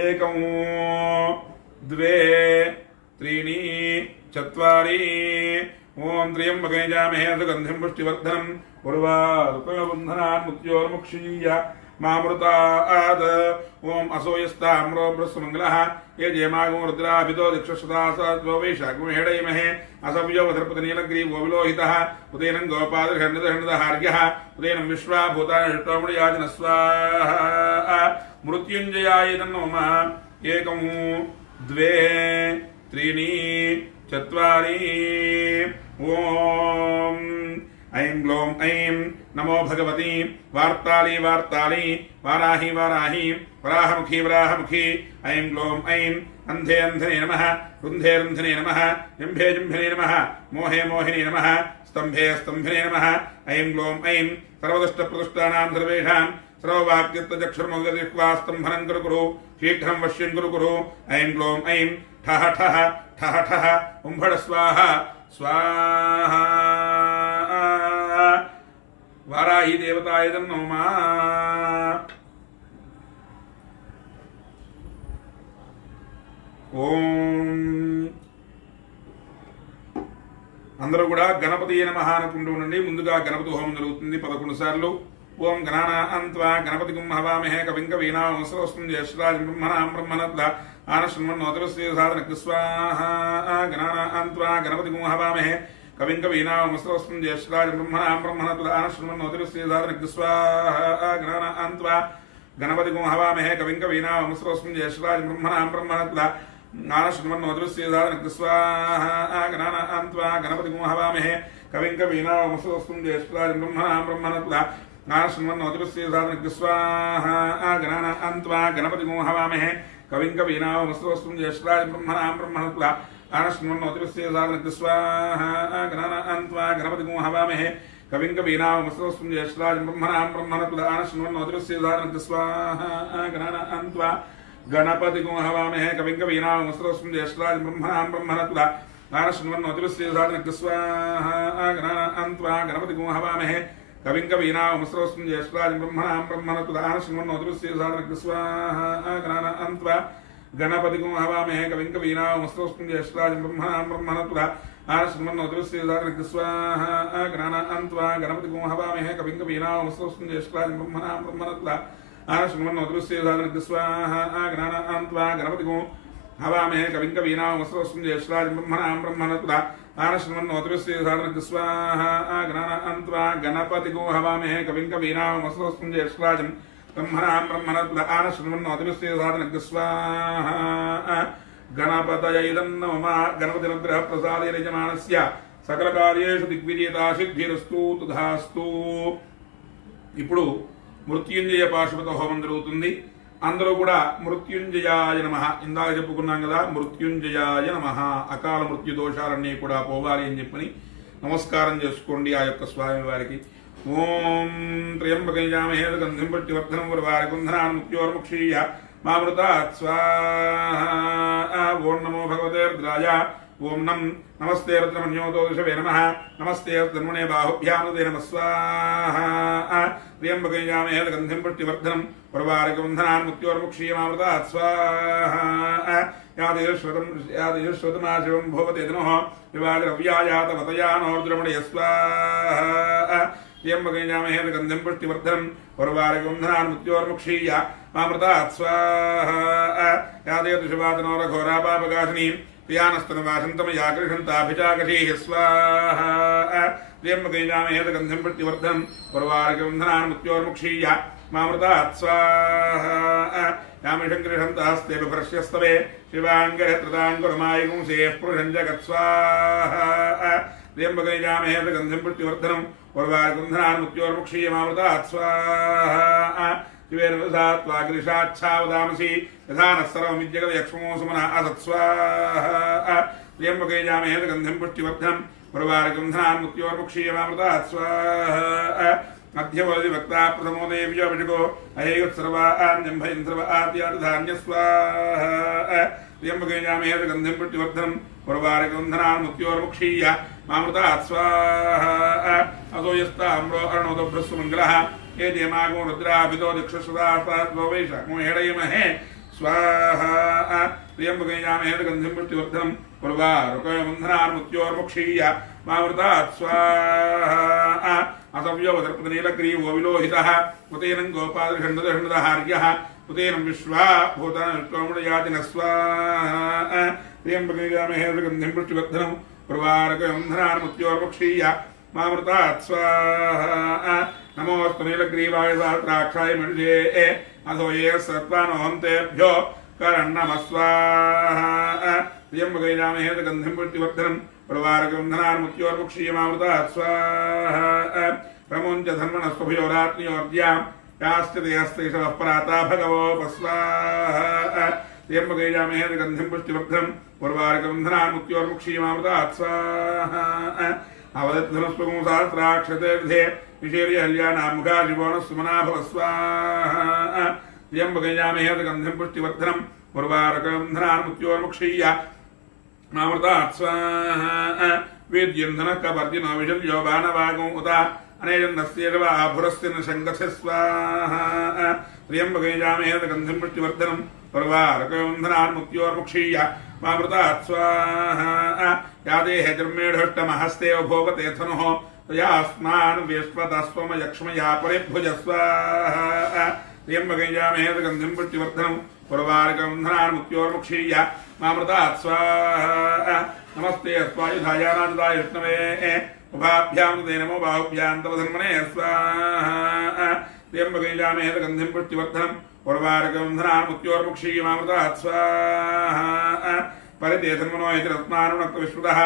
एकं द्वे त्रीणि चत्वारि. ओम त्र्यम्बके जामहे सुगन्धिं पुष्टिवर्धनम् उर्वारुकबन्धनान् मृत्योर्मुक्षीय मामृताद. ओम असोयस्ताम्रो बृहस्पतिमङ्गलः ये जयमागो रुद्राभितो दिक्षुषदासद्वैशाखमेढयमहे असव्यो वधर्पतिनीलग्रीवो विलोहितः उदयनं गोपादषण्डदहार्घ्यः उदयनं विश्वाभूतानि षट्टोमुडियाजिनः. स्वाहा. मृत्युञ्जयाय तन्नो नमः. एकं द्वे त्रीणि चत्वारि. ओम ऐं ग्लौं ऐं नमो भगवती वार्ताली वार्ताली वाराही वाराही वराहमुखी वराहमुखी. ऐं ग्लौं ऐं अन्धे अन्धने नमः. रुन्धे रुन्धने नमः. जिम्भे जिम्भिने नमः. मोहे मोहिने नमः. स्तम्भे स्तम्भिने नमः. ऐं ग्लौं ऐं सर्वदुष्टप्रदुष्टानां सर्वेषां सर्ववाक्यत्वचक्षुर्मुखजिह्वा स्तम्भनं कुरु कुरु शीघ्रं वश्यं कुरु कुरु ऐं ग्लौं ऐं ठः ठः ठः ठः उम्भड स्वाहा स्वाहा वाराही देवताय नमः ఓం అందరూ కూడా గణపతి నమః అనుకుంటూ ఉండండి. ముందుగా గణపతి హోమం జరుగుతుంది 11 సార్లు. ఓం గణానాన్త్వా గణపతిం హవామహే కవిం కవీనాం సరస్వతం జ్యేష్ఠరాజం బ్రహ్మణాం బ్రహ్మణత్వ ఆనశృణ్వన్నోతరస్య సాధనక స్వాహా. గణానాన్త్వా గణపతిం హవామహే కవిం కవీనాం సరస్వతం జ్యేష్ఠరాజం బ్రహ్మణాం బ్రహ్మణత్వ ఆనశృణ్వన్నోతరస్య సాధనక స్వాహా. గణానాన్త్వా గణపతిం హవామహే కవిం కవీనాం సరస్వతం జ్యేష్ఠరాజం బ్రహ్మణాం బ్రహ్మణత్వ ఆనశృణ్వన్నోతరస్య సాధనక స్వాహా. గణానాన్త్వా గణపతిం హవామహే కవిం కవీనాం సరస్వతం జ్యేష్ఠరాజం బ్రహ్మణాం బ్రహ్మణత్వ ఆనశృణ్వన్నోతరస్య సాధనక స్వాహా. గణానాన్త్వా గణపతిం హవామహే కవిం కవీనాం సరస్వతం జ్యేష్ఠరాజం బ్రహ్మణాం బ్రహ్మణత్వ ఆనశృణ్వన్నోతరస్య సాధనక స్వాహా. గణానాన్త్వా గణపతిం హవామహే కవిం కవీనాం సరస్వతం జ్యేష్ఠరాజం బ్రహ్మణాం బ్రహ్మణత్వ ఆనశృణ్వన్నోతరస్య సాధనక స్వాహా. గణానాన్త్వా గణపతిం హవామహే కవిం కవీనాం సరస్వతం జ్యేష్ఠరాజం బ్రహ్మణాం బ్రహ్మణత్వ ఆనశృణ్వన్నోతరస్య సాధనక స్వాహా. గణానాన్త్వా గణపతిం హవామహే కవిం కవీనాం సరస్వతం జ్యేష్ఠరాజం బ్రహ్మణాం బ్రహ్మణత్వ ఆనశృణ్వన్నోతరస్య సాధనక స్వాహా. గణానాన్త్వా గణపతిం హవామహే కవిం కవీనాం సరస్వతం జ్యేష్ఠరాజం బ్రహ్మణాం బ్రహ్మణత్వ ఆనశృణ్వన్నోతరస్య సాధనక స్వాహా. గణానాన్త్వా గణపతిం హవామహే కవిం కవీనాం సరస్వతం జ్యేష్ఠరాజం బ్రహ్మణాం బ్రహ్మణత్వ ఆనశృణ్వన్నోతరస్య సాధనక స్వాహా. గణానాన్త్వా గణపతిం హవామహే కవిం కవీనాం సరస్వతం జ్యేష్ఠరాజం బ్రహ్మణాం బ్రహ్మణత్వ ఆనశృణ్వన్నోతరస్య సాధనక స్వాహా. గణానాన్త్వా గణపతిం హవామహే కవిం కవీనాం సరస్వతం జ్యేష్ఠరాజం బ్రహ్మణాం బ్రహ్మణత్వ ఆనశృణ్వన్నోతరస్య సాధనక స్వాహా. గణపతయై నమః. గణపతినుగ్రహ ప్రసాదేన యజమానస్య సకల కార్యేషు దిగ్విజేతా సిద్ధిరస్తు తథాస్తు. ఇప్పుడు మృత్యుంజయ పాశుపత హోమం జరుగుతుంది. అందరూ కూడా మృత్యుంజయాయ నమః. ఇందాక చెప్పుకున్నాం కదా, మృత్యుంజయాయ నమః. అకాల మృత్యు దోషాలన్నీ కూడా పోవాలి అని చెప్పని నమస్కారం చేసుకోండి ఆ యొక్క స్వామి వారికి. ఓం త్ర్యంబకైజామహే గంధిం పుష్టివర్ధనం వరవారకుంధనాన్ ముక్త్యోర్ముక్షీయ మామృతాత్ స్వాహా. ఓం నమో భగవతే రుద్రాయ. ఓం నమస్తే రుద్రమన్యోతో దిశవే నమః. నమస్తే ధన్వనే బాహుభ్యాముదే నమః స్వాహా. త్ర్యంబకైజామహే గంధిం పుష్టివర్ధనం వరవారకుంధనాన్ ముక్త్యోర్ముక్షీయ మామృతాత్ స్వాహా. యాదేశ్వతమాశివం భూపతే నమః. వివాదిరవ్యాయాతవతయానోర్ద్రమణయ స్వాహా. త్ర్యంబకైజామహే గంధిం పుష్టివర్ధనం వరవారకుంధనాన్ ముక్త్యోర్ముక్షీయ మామృతాత్ స్వాహా. యాదేతుషవాదనోరఘోరాపాపకాశినీం ప్రియానస్తనవాసంతమయాకృషంతాభిచాకటీః స్వాహా. త్ర్యంబకైజామహే గంధిం పుష్టివర్ధనం వరవారకుంధనాన్ ముక్త్యోర్ముక్షీయ మామృతాత్ స్వాహా. యామిషంకృషంతాస్తే బిభ్రశ్యస్తవే శివాంగరత్రతాంకురమాయుగుంసేః పురుషం జగత్ స్వాహా. త్ర్యంబకైజామహే గంధిం పుష్టివర్ధనం వరవారకుంధనాన్ ముక్త్యోర్ముక్షీయ మామృతాత్ స్వాహా. శివేర్వసాత్వాగ్రిషాచ్ఛావదామసి యథా నః సర్వమిజ్జగదయక్ష్మో సుమనః అసత్ స్వాహా. త్ర్యంబకైజామహే గంధిం పుష్టివర్ధనం వరవారకుంధనాన్ ముక్త్యోర్ముక్షీయ మామృతాత్ స్వాహా. మధ్యవరది వక్తా ప్రథమో దేవ్యోభిషుకో అహేయుత్సర్వాన్యంభయంధ్రవ ఆద్యాధాన్య స్వాహా. త్ర్యంబకైజామహే గంధిం పుష్టివర్ధనం వరవారకుంధనాన్ ముక్త్యోర్ముక్షీయ మామృతాత్ స్వాహా. అసోయస్తామ్రో అరుణోదభ్రస్సు మంగళః. ఏ దేమాగో రుద్రాభితో దిక్షుషుదాహేడయమహే స్వాహా. త్ర్యంబకైజామహే గంధిం పుష్టివర్ధనం వరవారకుంధనాన్ ముక్త్యోర్ముక్షీయ మామృతాత్ స్వాహా. అసవ్యోవదర్పతనీలగ్రీవో విలోహితః ఉతేనం గోపాదషండదహార్యః ఉతేనం విశ్వాభూతానుష్ట్వముడయాతిన స్వాహా. త్ర్యంబకైజామహే గంధిం పుష్టివర్ధనం వరవారకుంధనాన్ ముక్త్యోర్ముక్షీయ మామృతాత్ స్వాహా. నమోస్తు నీలగ్రీవాయ సహస్రాక్షాయ మణిజే అసో ఏ సత్వానోహంతేభ్యో కరణ్నమః స్వాహా. త్ర్యంబకైజామహే గంధిం పుష్టివర్ధనం వరవారకుంధనాన్ ముక్త్యోర్ముక్షీయ మామృతాత్ స్వాహా. ప్రముంచ ధన్వనస్వభయోరాత్మయోర్జ్యాం యాశ్చితయస్తైషవః పరాతా భగవోపస్వాహా. త్ర్యంబకైజామహే గంధిం పుష్టివర్ధనం వరవారకుంధనాన్ ముక్త్యోర్ముక్షీయ మామృతాత్ స్వాహా. అవదద్ధనస్వగం సహస్రాక్షతే విధే విశేర్య హల్యానాముఖా జీవోన సుమనా భవ స్వాహా. त्र्यम्बकं गन्धिं पुष्टिवर्धनम् उर्वारुकं धनान्मुक्त्योर्मुक्षीय मामृतात् स्वाहा वेद्यं धनकपर्दिनो विशल्यो बाणवागो उत अनेजन्नस्येर्वाभुरस्य न शङ्कस्य स्वाहा त्र्यम्बकं गन्धिं पुष्टिवर्धनम् उर्वारुकं धनान्मुक्त्योर्मुक्षीय मामृतात् स्वाहा या देहे जन्मेढष्टमहस्ते भोगते धनुः तयास्मान् विश्वतस्त्वमयक्ष्मया परिभुज स्वाहा त्र्यम्बकं गन्धिं पुष्टिवर्धनम् उर्वारुकं धनान्मुक्त्योर्मुक्षीय मामृतात् स्वाहा नमस्ते अस्वायुधायानाजुताय विष्णवे उभाभ्यां ते नमो बाहुभ्यां तव धन्मने स्वाहा त्र्यम्बकं गन्धिं पुष्टिवर्धनम् उर्वारुकं धनान्मुक्त्योर्मुक्षीय मामृतात् स्वाहा परिते धन्मनो इति रत्नानुनक्त विश्रुतः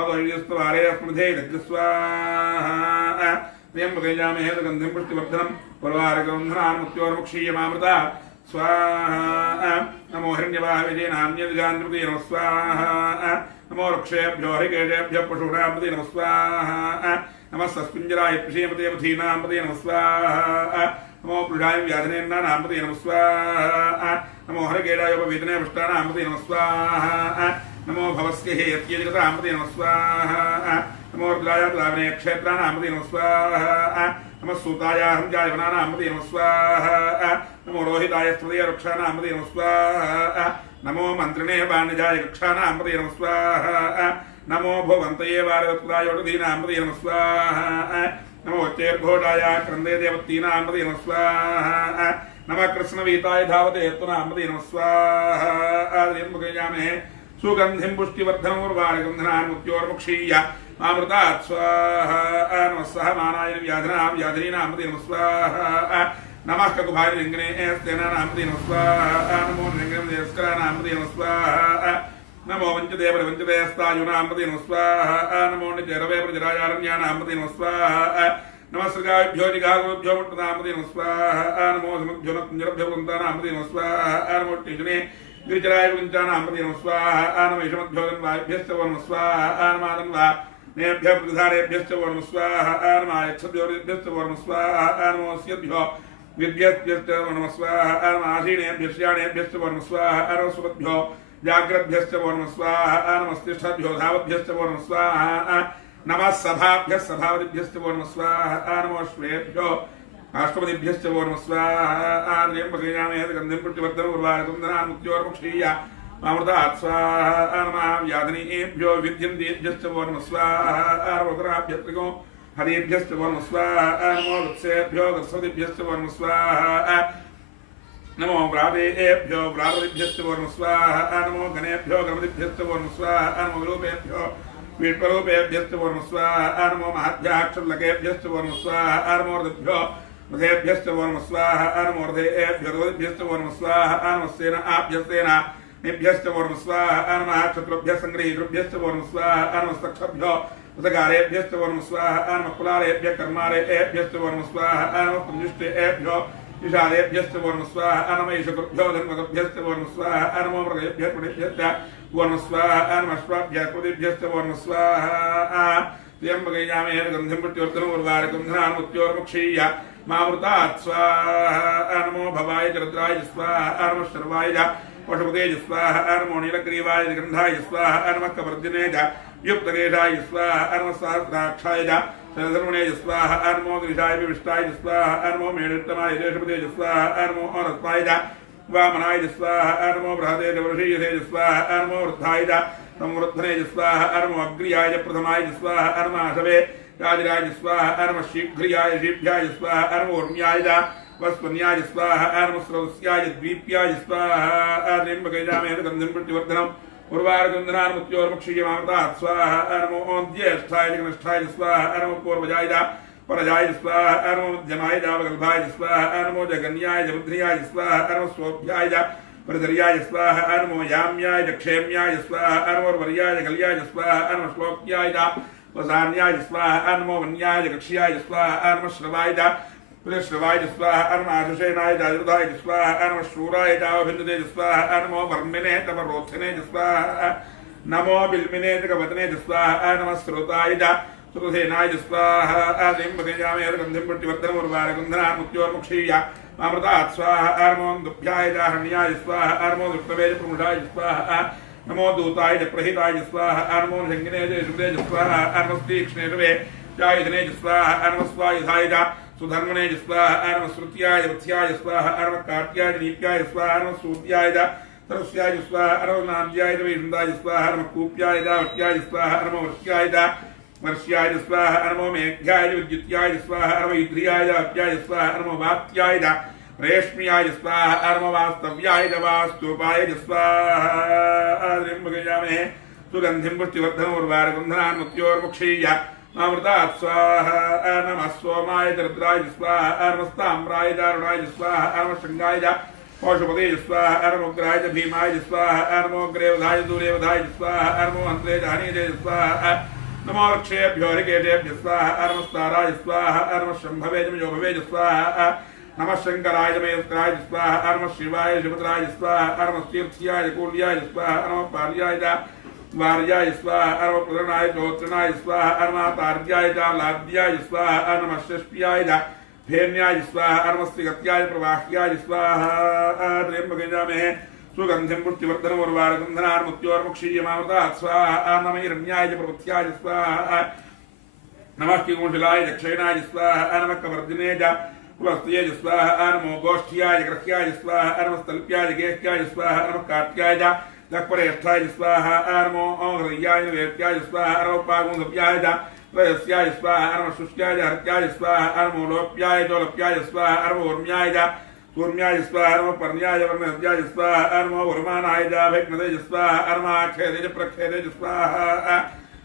अवैर्यस्तवारे स्मृधे स्वाहा त्र्यम्बकं गन्धिं पुष्टिवर्धनम् उर्वारुकं धनान्मुक्त्योर्मुक्षीय मामृतात् स्वाहा नमो हिरण्यवाहवे नान्यदिगान्त्रिपति नमः स्वाहा नमो वृक्षेभ्यो हरिकेशेभ्यो पशूनां नमः स्वाहा नमः सस्पिञ्जराय पृषेमते पथीनां नमः स्वाहा नमो पुरुषाय व्याधनेन्नानां नमः स्वाहा नमो हरिकेशाय उपवेदने पुष्टानां नमः स्वाहा नमो भवस्य हेत्यधिगतां नमः स्वाहा नमो रुद्राय द्रावणे क्षेत्राणां नमः स्वाहा नमः सूताय हंजायवनानां नमः स्वाहा नमो रोहिताय स्तुतय वृक्षाणां नमः स्वाहा नमो मन्त्रिणे बाणजाय कक्षाणां नमः स्वाहा नमो भवन्तये वारवत्कुलाय वटुधीनां नमः स्वाहा नमो चेर्घोषाय क्रन्दे देवतीनां नमः स्वाहा नमः कृष्णवीताय धावते हेतूनां नमः स्वाहा त्र्यम्बकं सुगन्धिं पुष्टिवर्धनमुर्वारुकं धनान्मुक्त्योर्मुक्षीय मामृतात् स्वाहा नमः सहमानाय व्याधीनां नमः स्वाहा नमः ककुभाय लिङ्गने स्तेनानां नमः स्वाहा नमो लिङ्गं देस्कराणां नमः स्वाहा नमो वञ्चदेवरवञ्चदेस्तायुनां नमः स्वाहा नमो निचरवे प्रजरायारण्यानां नमः स्वाहा नमः सृगाभ्यो निगागोभ्यो मुट्टनां नमः स्वाहा नमो समुद्भ्यो नञ्जरभ्यो वृन्दानां नमः स्वाहा नमो टिजने गिरिचराय विञ्चानां नमः स्वाहा नमो ईशमद्भ्यो धन्वाभ्यश्च नमः स्वाहा नमादन्वा नेभ्यः प्रतिधारेभ्यश्च नमः स्वाहा नमायच्छद्भ्योभ्यश्च नमः स्वाहा नमो स्यभ्यो विद्यभ्यश्च नमः स्वाहा नमासीनेभ्यश्चानेभ्यश्च नमः स्वाहा नमः सुभद्भ्यो जाग्रद्भ्यश्च नमः स्वाहा नमस्तिष्ठभ्यो धावद्भ्यश्च नमः स्वाहा नमः सभाभ्यः सभावतिभ्यश्च नमः स्वाहा नमो श्वेभ्यो अष्टपदिभ्यश्च नमः स्वाहा त्र्यम्बकं गन्धिं पुष्टिवर्धनम् उर्वारुकं धनान्मुक्त्योर्मुक्षीय मामृतात् स्वाहा नमः व्याधिनीभ्यो विद्यन्तेभ्यश्च नमः स्वाहा रुद्राभ्यस्त्रिको हरिभ्यश्च नमः स्वाहा नमो वत्सेभ्यो वत्सदिभ्यश्च नमः स्वाहा नमो व्रातेभ्यो व्रातदिभ्यश्च नमः स्वाहा नमो गणेभ्यो गणपतिभ्यश्च नमः स्वाहा नमो विरूपेभ्यो विष्णुरूपेभ्यश्च नमः स्वाहा नमो महद्भ्याक्षुल्लकेभ्यश्च नमः स्वाहा नमो ऋभ्यो रथेभ्यश्च नमः स्वाहा नमो रथेभ्यो रथेभ्यश्च नमः स्वाहा नमः सेनाभ्यस्तेना निभ्यश्च नमः स्वाहा नमः शत्रुभ्यः संगृहीतृभ्यश्च नमः स्वाहा नमः सक्षभ्यो उदगारेभ्यश्च नमः स्वाहा नमः कुलारेभ्यः कर्मारेभ्यश्च नमः स्वाहा नमः पुंजिष्टेभ्यो ईशादेभ्यश्च नमः स्वाहा नमः ईशकृभ्यो धन्वकभ्यश्च नमः स्वाहा नमो मृगेभ्यः पुणेभ्यश्च नमः स्वाहा नमः अश्वाभ्यः कृतिभ्यश्च नमः स्वाहा त्र्यम्बकं गन्धिं पुष्टिवर्धनम् उर्वारुकं धनान्मुक्त्योर्मुक्षीय मामृतात् स्वाहा नमो भवाय च रुद्राय स्वाहा नमः शर्वाय च पशुपते स्वाहा नमो नीलग्रीवाय गन्धाय स्वाहा नमः कपर्दिने च युक्तकेशाय स्वाहा नमः सहस्राक्षाय च धर्मणे स्वाहा नमो गिरिशाय विष्टाय स्वाहा नमो मेणुत्तमाय देशपते स्वाहा नमो औरस्वाय च वामनाय स्वाहा नमो बृहते वृषीयसे स्वाहा नमो वृद्धाय च संवृद्धने स्वाहा नमो अग्र्याय प्रथमाय स्वाहा नमः आशवे राजराय स्वाहा नमः शीघ्रियाय शीभ्याय स्वाहा नमो ऊर्म्याय च वस्वन्याय स्वाहा नमः स्रवस्याय द्वीप्याय स्वाहा त्र्यम्बकं गन्धिं पुष्टिवर्धनम् उर्वारुकं धनान्मुक्त्योर्मुक्षीय मामृतात् स्वाहा नमो ज्येष्ठाय कनिष्ठाय स्वाहा नमो पूर्वजाय च परजाय स्वाहा नमो मध्यमाय च वगल्भाय स्वाहा नमो जगन्याय च बुद्ध्याय स्वाहा नमो स्वोभ्याय च परिधर्याय स्वाहा नमो याम्याय च क्षेम्याय स्वाहा नमो वर्याय गल्याय स्वाहा नमो श्लोक्याय च वसान्याय स्वाहा नमो वन्याय च कक्ष्याय स्वाहा नमो श्रवाय च श्रवाय स्वाहा नमो आशुषेनाय च अयुधाय स्वाहा नमो शूराय च अभिन्दते स्वाहा नमो वर्मिने तव रोत्थने स्वाहा नमो बिल्मिने च कवतने स्वाहा नमः श्रोताय च सुकृसेनाय स्वाहा त्र्यम्बकयामहे गन्धिं पुष्टिवर्धनम् उर्वारुकन्धनान् मुक्त्योर्मुक्षीय मामृतात् स्वाहा अर्मों दुभ्याय हरण्याय स्वाहा अर्मो दुष्टवे प्रमुषाय स्वाहा नमो दूताय प्रहिताय स्वाहा अर्मो शङ्गिने शुभे स्वाहा अर्मस्तीक्ष्णे जायुधने स्वाहा अर्मस्वायुधाय सुधर्मणे स्वाहा अर्मश्रुत्याय वत्स्याय स्वाहा अर्मकाट्याय नीत्याय स्वाहा अर्मसूत्याय तरस्याय स्वाहा अर्मनाद्याय वैष्णदाय स्वाहा अर्मकूप्याय वट्याय स्वाहा अर्मवर्ष्याय वर्ष्याय स्वाहा अर्मो मेघ्याय विद्युत्याय स्वाहा अर्मयुध्याय अप्याय स्वाहा अर्मवात्याय रेश्म्याय स्वाहा अर्मवास्तव्याय वास्तुपाय स्वाहा त्र्यम्बकयामहे सुगन्धिं पुष्टिवर्धनम् उर्वारुकन्धनान् मुक्त्योर्मुक्षीय मामृतात् स्वाहा नमः सोमाय रुद्राय स्वाहा अर्मस्ताम्राय दारुणाय स्वाहा अर्मशृङ्गाय पौषपते स्वाहा अर्मोग्राय भीमाय स्वाहा अर्मोग्रेवधाय दूरेवधाय स्वाहा अर्मो हन्त्रे हनीरे स्वाहा नमो वृक्षेभ्यो ऋकेशेभ्यः स्वाहा अर्मस्ताराय स्वाहा अर्मशम्भवे जमयोभवे स्वाहा नमः शङ्कराय जमयस्कराय स्वाहा अर्मशिवाय शिवत्राय स्वाहा अर्मतीर्थ्याय कूल्याय स्वाहा अर्मपार्याय वार्याय स्वाहा अर्मप्रदनाय चौत्रनाय स्वाहा अर्मातार्याय लाद्याय स्वाहा अर्मशिष्प्याय फेन्याय स्वाहा अर्मस्त्रिगत्याय प्रवाह्याय स्वाहा त्र्यम्बकयामहे सुगन्धिं पुष्टिवर्धनम् उर्वारुकन्धनान् मुक्त्योर्मुक्षीय मामृतात् स्वाहा नमैरण्याय प्रपथ्याय स्वाहा नमः किंकुशलाय दक्षिणाय स्वाहा नमः कवर्दिने पुलस्त्ये स्वाहा नमो गोष्ठ्याय ग्रह्याय स्वाहा नमस्तल्प्याय गेह्याय स्वाहा नमः काट्याय लक्परेष्ठाय स्वाहा नमो हृदयाय वेत्याय स्वाहा नमो पागुंधप्याय त्रयस्याय स्वाहा नमः शुष्याय हर्त्याय स्वाहा नमो लोप्याय जोलप्याय स्वाहा नमो उर्म्याय कूर्म्याय स्वाहा नमो पर्ण्याय वर्णहत्याय स्वाहा नमो वर्मानाय भैग्नदे स्वाहा अर्माक्षेदे प्रक्षेदे स्वाहा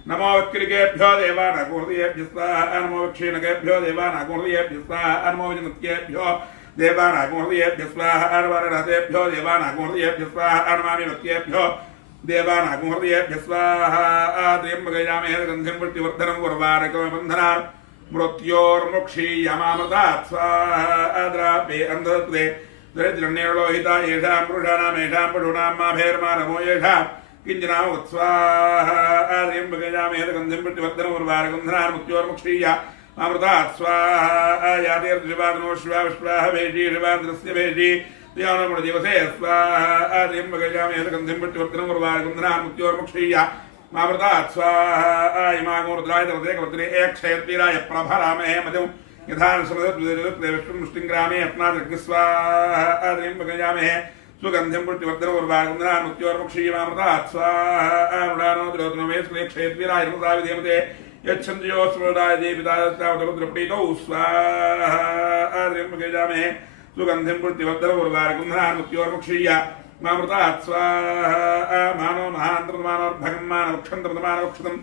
नमो वक्रिकेभ्यो देवानागुर्दियेभ्यः स्वाहा नमो क्षीणकेभ्यो देवानागुर्दियेभ्यः स्वाहा नमो विमुक्त्येभ्यो देवानागुर्दियेभ्यः स्वाहा अर्वरहतेभ्यो देवानागुर्दियेभ्यः स्वाहा अर्मामिमत्येभ्यो देवानागुर्दियेभ्यः स्वाहा त्र्यम्बकयामहे गन्धिं पुष्टिवर्धनम् उर्वारुकबन्धनान् मृत्योर्मुक्षीयमामृतात् स्वाहा द्रापे अन्धत्वे दरिद्रण्यलोहिता येषां पुरुषाणामेषां पशूनां माभेर्मा नमो येषां किञ्जनावत्स्वाहा त्र्यम्बकयामहे गन्धिं पुष्टिवर्धनम् उर्वारुकबन्धनान् मृत्योर्मुक्षीय मामृतात् स्वाहा यातेर्दृशिवादनो शिवा विश्वाः भेषी शिवान्द्रस्य भेषी दिवसे स्वाहा त्र्यम्बकयामहे गन्धिं पुष्टिवर्धनम् उर्वारुकबन्धनान् मृत्योर्मुक्षीय मामृतात् स्वाहा इमागोरुद्राय तवदेकवर्तने एकक्षयत्वीराय प्रभरामहे मधुं यथा विष्णुमुष्टिङ्ग्रामे अपनादृग्स्वाहा त्र्यम्बकयामहे सुगन्धिं पुष्टिवर्धनम् उर्वारुकबन्धनान् मृत्योर्मुक्षीय मामृतात् स्वाहा मृडानो द्रोतनो मे क्षयत्वीराय नमसा विधेमते यच्छन्द्यो स्मृडाय देवितास्तौ स्वाहा त्र्यम्बकयामहे सुगन्धिं पुष्टिवर्धनम् उर्वारुकबन्धनान् मृत्योर्मुक्षीय मामृतात् स्वाहा मानो महान्तर्मानोर्भगं मानवक्षन्तमानवक्षतं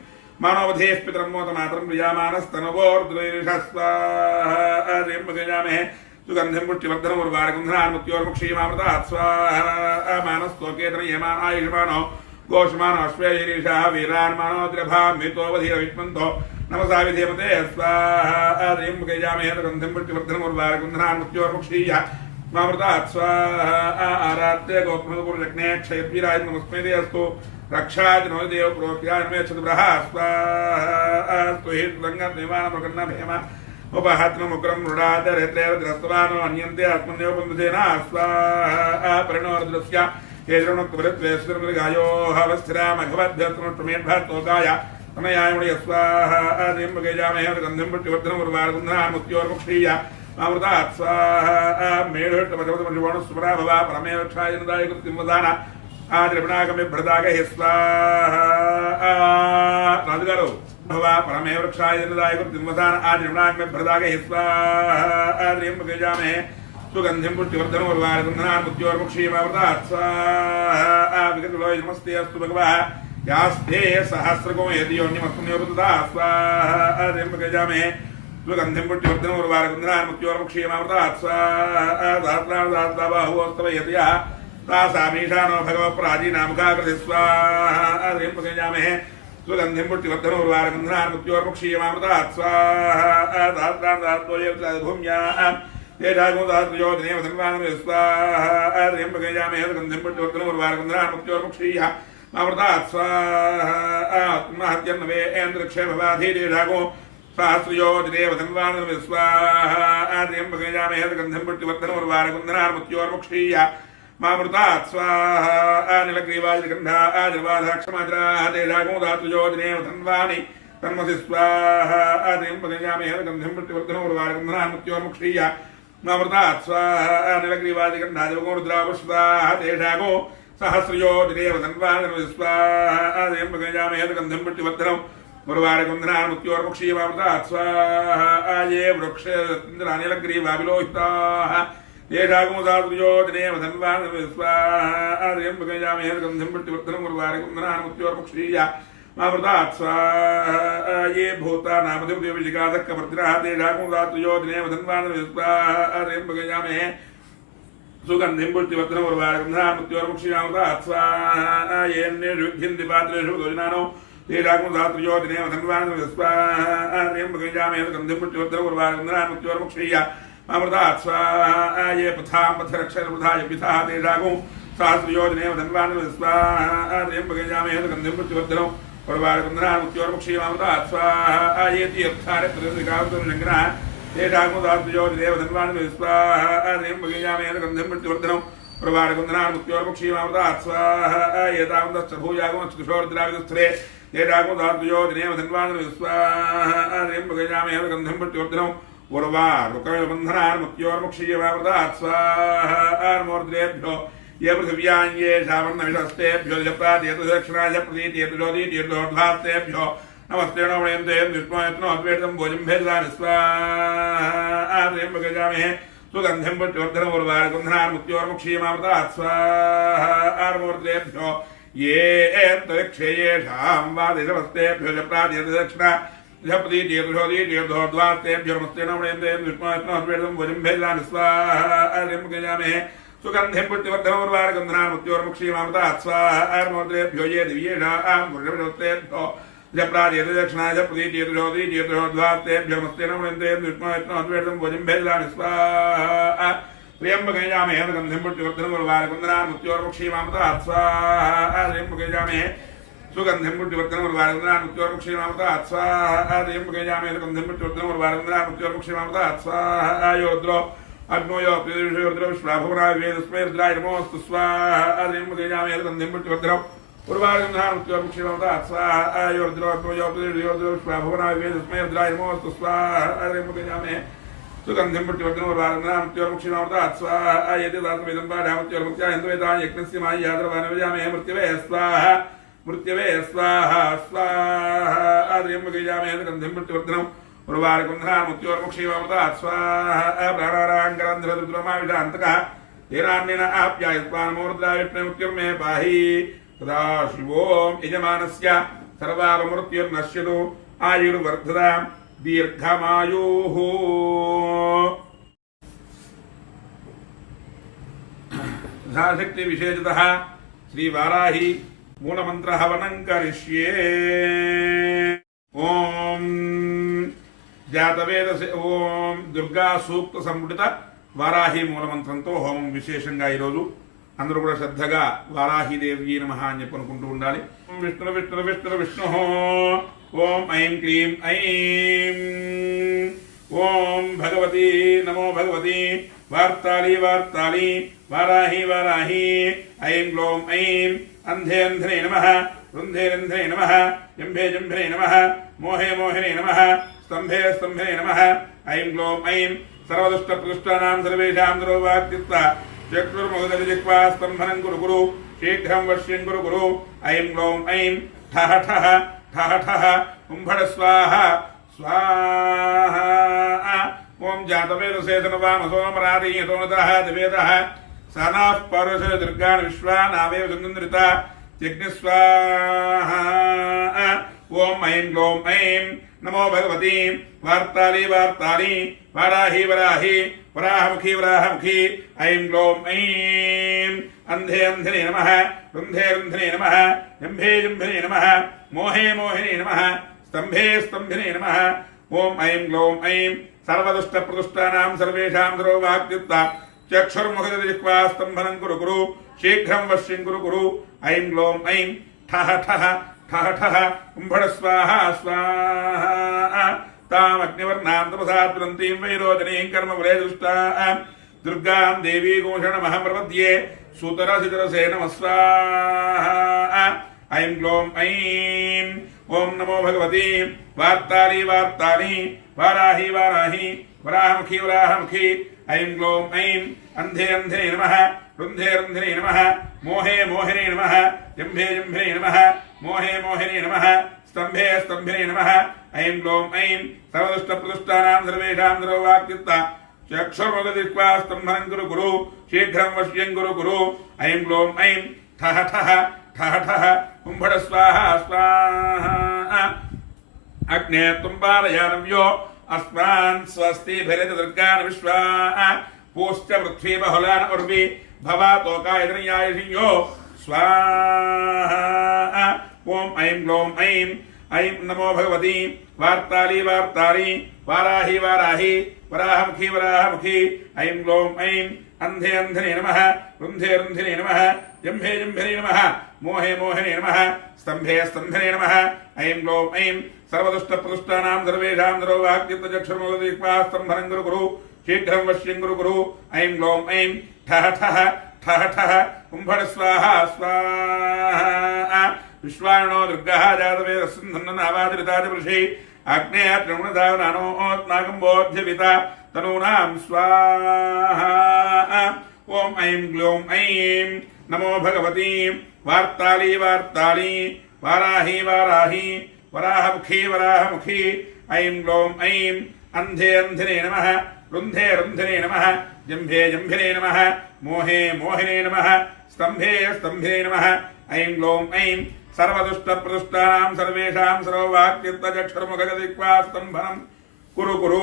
मानवधेस्पितरं मोदमातरं प्रियामानस्तनवोर्द्रैषः स्वाहा त्र्यम्बकयामहे सुगन्धिं पुष्टिवर्धनम् उर्वारुकबन्धनान् मृत्योर्मुक्षीय मामृतात् स्वाहा मानस्तोकेतन यमान आयुष्मानो गोषमानो अश्वैरीषः वीरान् मानोद्रभामितोऽवधिरविष्मन्तो नमसा विधेमते स्वाहा त्र्यम्बकयामहे सुगन्धिं पुष्टिवर्धनम् उर्वारुकबन्धनान् मृत्योर्मुक्षीय मामृतात् स्वाहा आराध्य गोपमपुरजग्ने क्षयद्वीराय नमस्मै अस्तु रक्षाय नो देव प्रोक्याय मे चतुर्भ्रः स्वाहा स्तुहि रङ्गनिवानमकर्णभेम उपहत्नमुग्रं मृडादरेत्रैव द्रस्तवानो अन्यन्ते आत्मन्यो बन्धुतेन स्वाहा परिणोर्द्रस्य हेद्रणोक्तवृत्वेश्वरमृगायो हवस्थिरा मघवद्भ्यस्तमष्टमेभ्यस्तोकाय तनयायमुणि स्वाहा त्र्यम्बकयामहे गन्धिं पुष्टिवर्धनम् उर्वारुकबन्धनान् मृत्योर्मुक्षीय मामृतात् स्वाहा मेढुष्टमजवतमजुवणुस्मरा भवा परमेवक्षाय नदाय कृत्तिमदान आद्रिपणागमिभ्रदागहि स्वाहा राजुगारु भवा परमेवक्षाय नदाय कृत्तिमदान आद्रिपणागमिभ्रदागहि स्वाहा त्र्यम्बकयामहे सुगन्धिं पुष्टिवर्धनम् उर्वारुकबन्धनान् मृत्योर्मुक्षीय मामृतात् स्वाहा विगतलोय नमस्ते अस्तु भगवः यास्ते सहस्रको यदि योनिमस्मन्योपतदा स्वाहा त्र्यम्बकयामहे सुगन्धिं पुष्टिवर्धनम् उर्वारुकबन्धनान् मृत्योर्मुक्षीय मामृतात् स्वाहा सहस्रार्धाहुस्तव यतयः तासामीशानो भगवत्प्राचीनामुखाकृति स्वाहा त्र्यम्बकयामहे सुगन्धिं पुष्टिवर्धनम् उर्वारुकबन्धनान् मृत्योर्मुक्षीय मामृतात् स्वाहा सहस्रार्धाभूम्याः तेषागुदात्मयोजनेव सन्वानमे स्वाहा त्र्यम्बकयामहे सुगन्धिं पुष्टिवर्धनम् उर्वारुकबन्धनान् मृत्योर्मुक्षीय अमृतात् स्वाहा महत्यन्नवेन्द्रक्षेमवाधीरेषागो सहस्रयोजनेव धन्वानर्मि स्वाहा त्र्यम्बकयामहे गन्धं पुष्टिवर्धनमुर्वारकुन्दनार्मुत्योर्मुक्षीय मामृतात् स्वाहा नीलग्रीवाजगन्धा आदिर्वाधाक्षमाद्रादेशागो धातुयोजनेव धन्वानि तन्मसि स्वाहा त्र्यम्बकयामहे गन्धं पुष्टिवर्धनमुर्वारकुन्दनार्मुत्योर्मुक्षीय मामृतात् स्वाहा नीलग्रीवाजगन्धाजगोरुद्रावस्वाहा तेषागो सहस्रयोजनेव धन्वानर्मि स्वाहा त्र्यम्बकयामहे गन्धं पुष्टिवर्धनम् मुर्वारकुन्दनार्मुत्योर्मुक्षीयमामृतात् स्वाहा ये वृक्षेन्द्रानिलग्रीवाविलोहिताः येषागो साधुयोजनेव धन्वानर्मि स्वाहा त्र्यम्बकयामहे गन्धं पुष्टिवर्धनम् मुर्वारकुन्दनार्मुत्योर्मुक्षीय मामृतात् स्वाहा ये भूतानामधिपतिविजिगाधक्कवर्तिनः तेषागो साधुयोजनेव धन्वानर्मि स्वाहा त्र्यम्बकयामहे सुगन्धिं पुष्टिवर्धनम् मुर्वारकुन्दनार्मुत्योर्मुक्षीयमामृतात् स्वाहा येऽन्येषु विद्यन्तिपात्रेषु योजनानो तेषागो साधुयोजनेव धन्वानर्मि स्वाहा त्र्यम्बकयामहे गन्धं पुष्टिवर्धनम् मुर्वारकुन्दनार्मुत्योर्मुक्षीय मामृतात् स्वाहा ये पथां पथरक्षरपथाय पिथाः तेषागो सहस्रयोजनेव धन्वानर्मि स्वाहा त्र्यम्बकयामहे गन्धं पुष्टिवर्धनम् मुर्वारकुन्दनार्मुत्योर्मुक्षीय मामृतात् स्वाहा ये तीर्थारत्रयः तेषागो सहस्रयोजनेव धन्वानर्मि स्वाहा त्र्यम्बकयामहे गन्धं पुष्टिवर्धनम् मुर्वारकुन्दनार्मुत्योर्मुक्षीय मामृतात् स्वाहा ये तावन्तश्च भूयागमश्चुषोर्द्राविदस्थले तेषागो सहस्रयोजनेव धन्वानर्मि स्वाहा त्र्यम्बकयामहे गन्धं पुष्टिवर्धनम् उर्वारुकबन्धनार्मुत्योर्मुक्षीय मामृतात् स्वाहा मूर्ध्रेभ्यो ये पृथिव्यां ये शावर्णविषस्तेभ्यो जप्रादेतु दक्षिणाय प्रतीत्येतु ज्योतिर्योर्ध्वास्तेभ्यो नमस्ते नमयन्ते विष्णुयत्नो अद्वैतं भोजं भेदामि स्वाहा त्र्यम्बकयामहे सुगन्धिं पुष्टिवर्धनम् उर्वारुकबन्धनार्मुत्योर्मुक्षीय मामृतात् स्वाहा मूर्ध्रेभ्यो ये अन्तरिक्षे येषां वादिशवस्तेभ्यो जप्रादेतु दक्षिणा प्रतीत्येतुर्ध्वास्तेभ्यो नमस्ते नमयन्ते विष्णुयत्नो अद्वैतं भोजं भेदामि स्वाहा त्र्यम्बकयामहे सुगन्धिं पुष्टिवर्धनम् उर्वारुकबन्धनार्मुत्योर्मुक्षीय मामृतात् स्वाहा मूर्ध्रेभ्यो ये दिव्येषां पुरुषविषस्तेभ्यो जप्रादेतु दक्षिणाय प्रतीत्येतुर्ध्वास्तेभ्यो नमस्ते नमयन्ते विष्णुयत्नो अद्वैतं भोजं भेदामि स्वाहा त्र्यम्बकयामहे गन्धिं पुष्टिवर्धनम् उर्वारुकबन्धनार्मुत्योर्मुक्षीय मामृतात् स्वाहा त्र्यम्बकयामहे सुगन्धिं पुष्टिवर्धनम् उर्वारुकबन्धनार्मुत्योर्मुक्षीय मामृतात् स्वाहा त्र्यम्बकयामहे गन्धिं पुष्टिवर्धनम् उर्वारुकबन्धनार्मुत्योर्मुक्षीय मामृतात् स्वाहा योद्रो अग्नो यो प्रियरुद्रो विश्वाभुवनाय वेदस्मै रुद्राय नमोऽस्तु स्वाहा त्र्यम्बकयामहे गन्धिं पुष्टिवर्धनम् उर्वारुकबन्धनार्मुत्योर्मुक्षीय मामृतात् स्वाहा योद्रो अग्नो यो प्रियरुद्रो विश्वाभुवनाय वेदस्मै रुद्राय नमोऽस्तु स्वाहा त्र्यम्बकयामहे सुगन्धिं पुष्टिवर्धनम् उर्वारुकबन्धनार्मुत्योर्मुक्षीय मामृतात् स्वाहा यदि दातुमिदं पाठामुत्योर्मुक्त्या हिन्दुवेदाय यज्ञस्य माय्याद्रवानवजामहे मृत्यवे स्वाहा मृत्यवे स्वाहा स्वाहा त्र्यम्बकयामहे गन्धिं पुष्टिवर्धनम् उर्वारुकबन्धनार्मुत्योर्मुक्षीय मामृतात् स्वाहा प्राणाराङ्गरन्ध्ररुद्रमाविषान्तकः येनान्येन आप्यायस्वानमोरुद्राय विष्णुमुक्तिर्मे पाहि तदा शिवों यजमानस्य सर्वापमृत्युर्नश्यतु आयुर्वर्धतां दीर्घमायुः यथाशक्ति विशेषतः श्री वाराही मूलमंत्र हवनं करिष्ये। ओम जातवेद ओम दुर्गा सूक्त संपुटित వారాహి మూలమంత్రంతో హోమం విశేషంగా ఈరోజు అందరూ కూడా శ్రద్ధగా వారాహిదేవి నమః అని చెప్పుకుంటూ ఉండాలి. విష్ణు విష్ణు విష్ణు విష్ణు ఓం ఐం క్లీం ఐం ఓం భగవతి నమో భగవతి వార్తాళి వార్తాళి వారాహి వారాహి ఐం గ్లోం ఐం అంధే అంధనే నమః వృంధే రంధ్రే నమః జంభే జంభే నమః మోహే మోహినే నమః स्तंभे स्तंभे नमः ऐं ग्लों ऐं सर्वदुष्टप्रदुष्टानां सर्वेषां दुर्वाक्यत्वा चक्षुर्मुखदलिजिह्वा स्तम्भनं कुरु कुरु शीघ्रं वश्यं कुरु कुरु ऐं ग्लों ऐं ठः ठः ठः ठः कुम्भड स्वाहा स्वाहा ॐ जातवेदसे तनुवामसोमरादीयतोनतः दिवेदः सनाः परुष दुर्गान् विश्वानावेव सुन्दरिता यज्ञस्वाहा ॐ ऐं ग्लों ऐं नमो भगवती वार्ताली वार्ताली वाराही वराही वराहमुखी वराहमुखी ऐं ग्लों ऐं अंधे अंधने नमः रुन्धे रुन्धने नमः जम्भे जम्भने नमः मोहे मोहिने नमः स्तंभे स्तंभिने नमः ॐ ऐं ग्लों ऐं सर्वदुष्टप्रदुष्टानां सर्वेषां सर्ववाक्युक्ता चक्षुर्मुखजिह्वा स्तम्भनं कुरु कुरु शीघ्रं वश्यं कुरु कुरु ऐं ग्लों ऐं ठः ठः ठः ठः कुम्भड स्वाहा स्वाहा तामग्निवर्णां तपसा तुरन्तीं वैरोचनीं कर्मफले दुष्टां दुर्गां देवी घोषणमहं प्रपद्ये सुतरसितरसे नमः स्वाहा ऐं ग्लौं ऐं ओम नमो भगवती वार्ताली वार्ताली वाराही वाराही वराहमुखी वराहमुखी ऐं ग्लौं ऐं अंधे अंधे नमः रुन्धे रुन्धे नमः मोहे मोहिने नमः जम्भे जम्भे नमः मोहे मोहिने नमः स्तंभे स्तंभिने नमः ऐं ग्लौं ऐं सर्वदुष्टप्रदुष्टानां सर्वेषां सर्ववाक्युक्ता चक्षुर्मुखदिक्वा स्तंभनं कुरु कुरु शीघ्रं वश्यं कुरु कुरु ऐं ग्लौं ऐं ठः ठः ठः ठः कुम्भड स्वाहा स्वाहा अग्ने तुम्बालयानव्यो अस्मान् स्वस्ति भरत दुर्गान् विश्वा पूश्च पृथ्वी बहुलान उर्वी भवा तोकायतनयायियो स्वाहा ओम ऐं ग्लौं ऐं ऐं नमो भगवती वार्ताली वार्ताली वाराही वाराही वराहमुखी वराहमुखी ऐं ग्लौं ऐं अंधे अंधने नमः रुन्धे रुन्धिने नमः जम्भे जम्भिने नमः मोहे मोहिने नमः स्तंभे स्तंभिने नमः ऐं ग्लौं ऐं सर्वदुष्टप्रदुष्टानां सर्वेषां सर्ववाक्युक्तचक्षुर्मुखदिक्वा स्तंभनं कुरु कुरु शीघ्रं वश्यं कुरु कुरु ऐं ग्लौं ऐं ठः ठः ठः ठः कुम्भड स्वाहा स्वाहा विश्वाणो दुर्गः जातवेदस्सन्धन्ननावादिरितादिवृषि आग्नेय त्रिगुणधावनानोत्नागम्बोध्यविता तनूनां स्वाहा ओम ऐं ग्लौं ऐं नमो भगवती वार्ताली वार्ताली वाराही वाराही वराहमुखी वराहमुखी ऐं ग्लौं ऐं अंधे अंधिने नमः रुन्धे रुन्धिने नमः जम्भे जम्भिने नमः मोहे मोहिने नमः स्तंभे स्तंभिने नमः ऐं ग्लौं ऐं सर्वदुष्टप्रदुष्टानां सर्वेषां सर्ववाक्युक्तचक्षुर्मुखदिक्वा स्तंभनं कुरु कुरु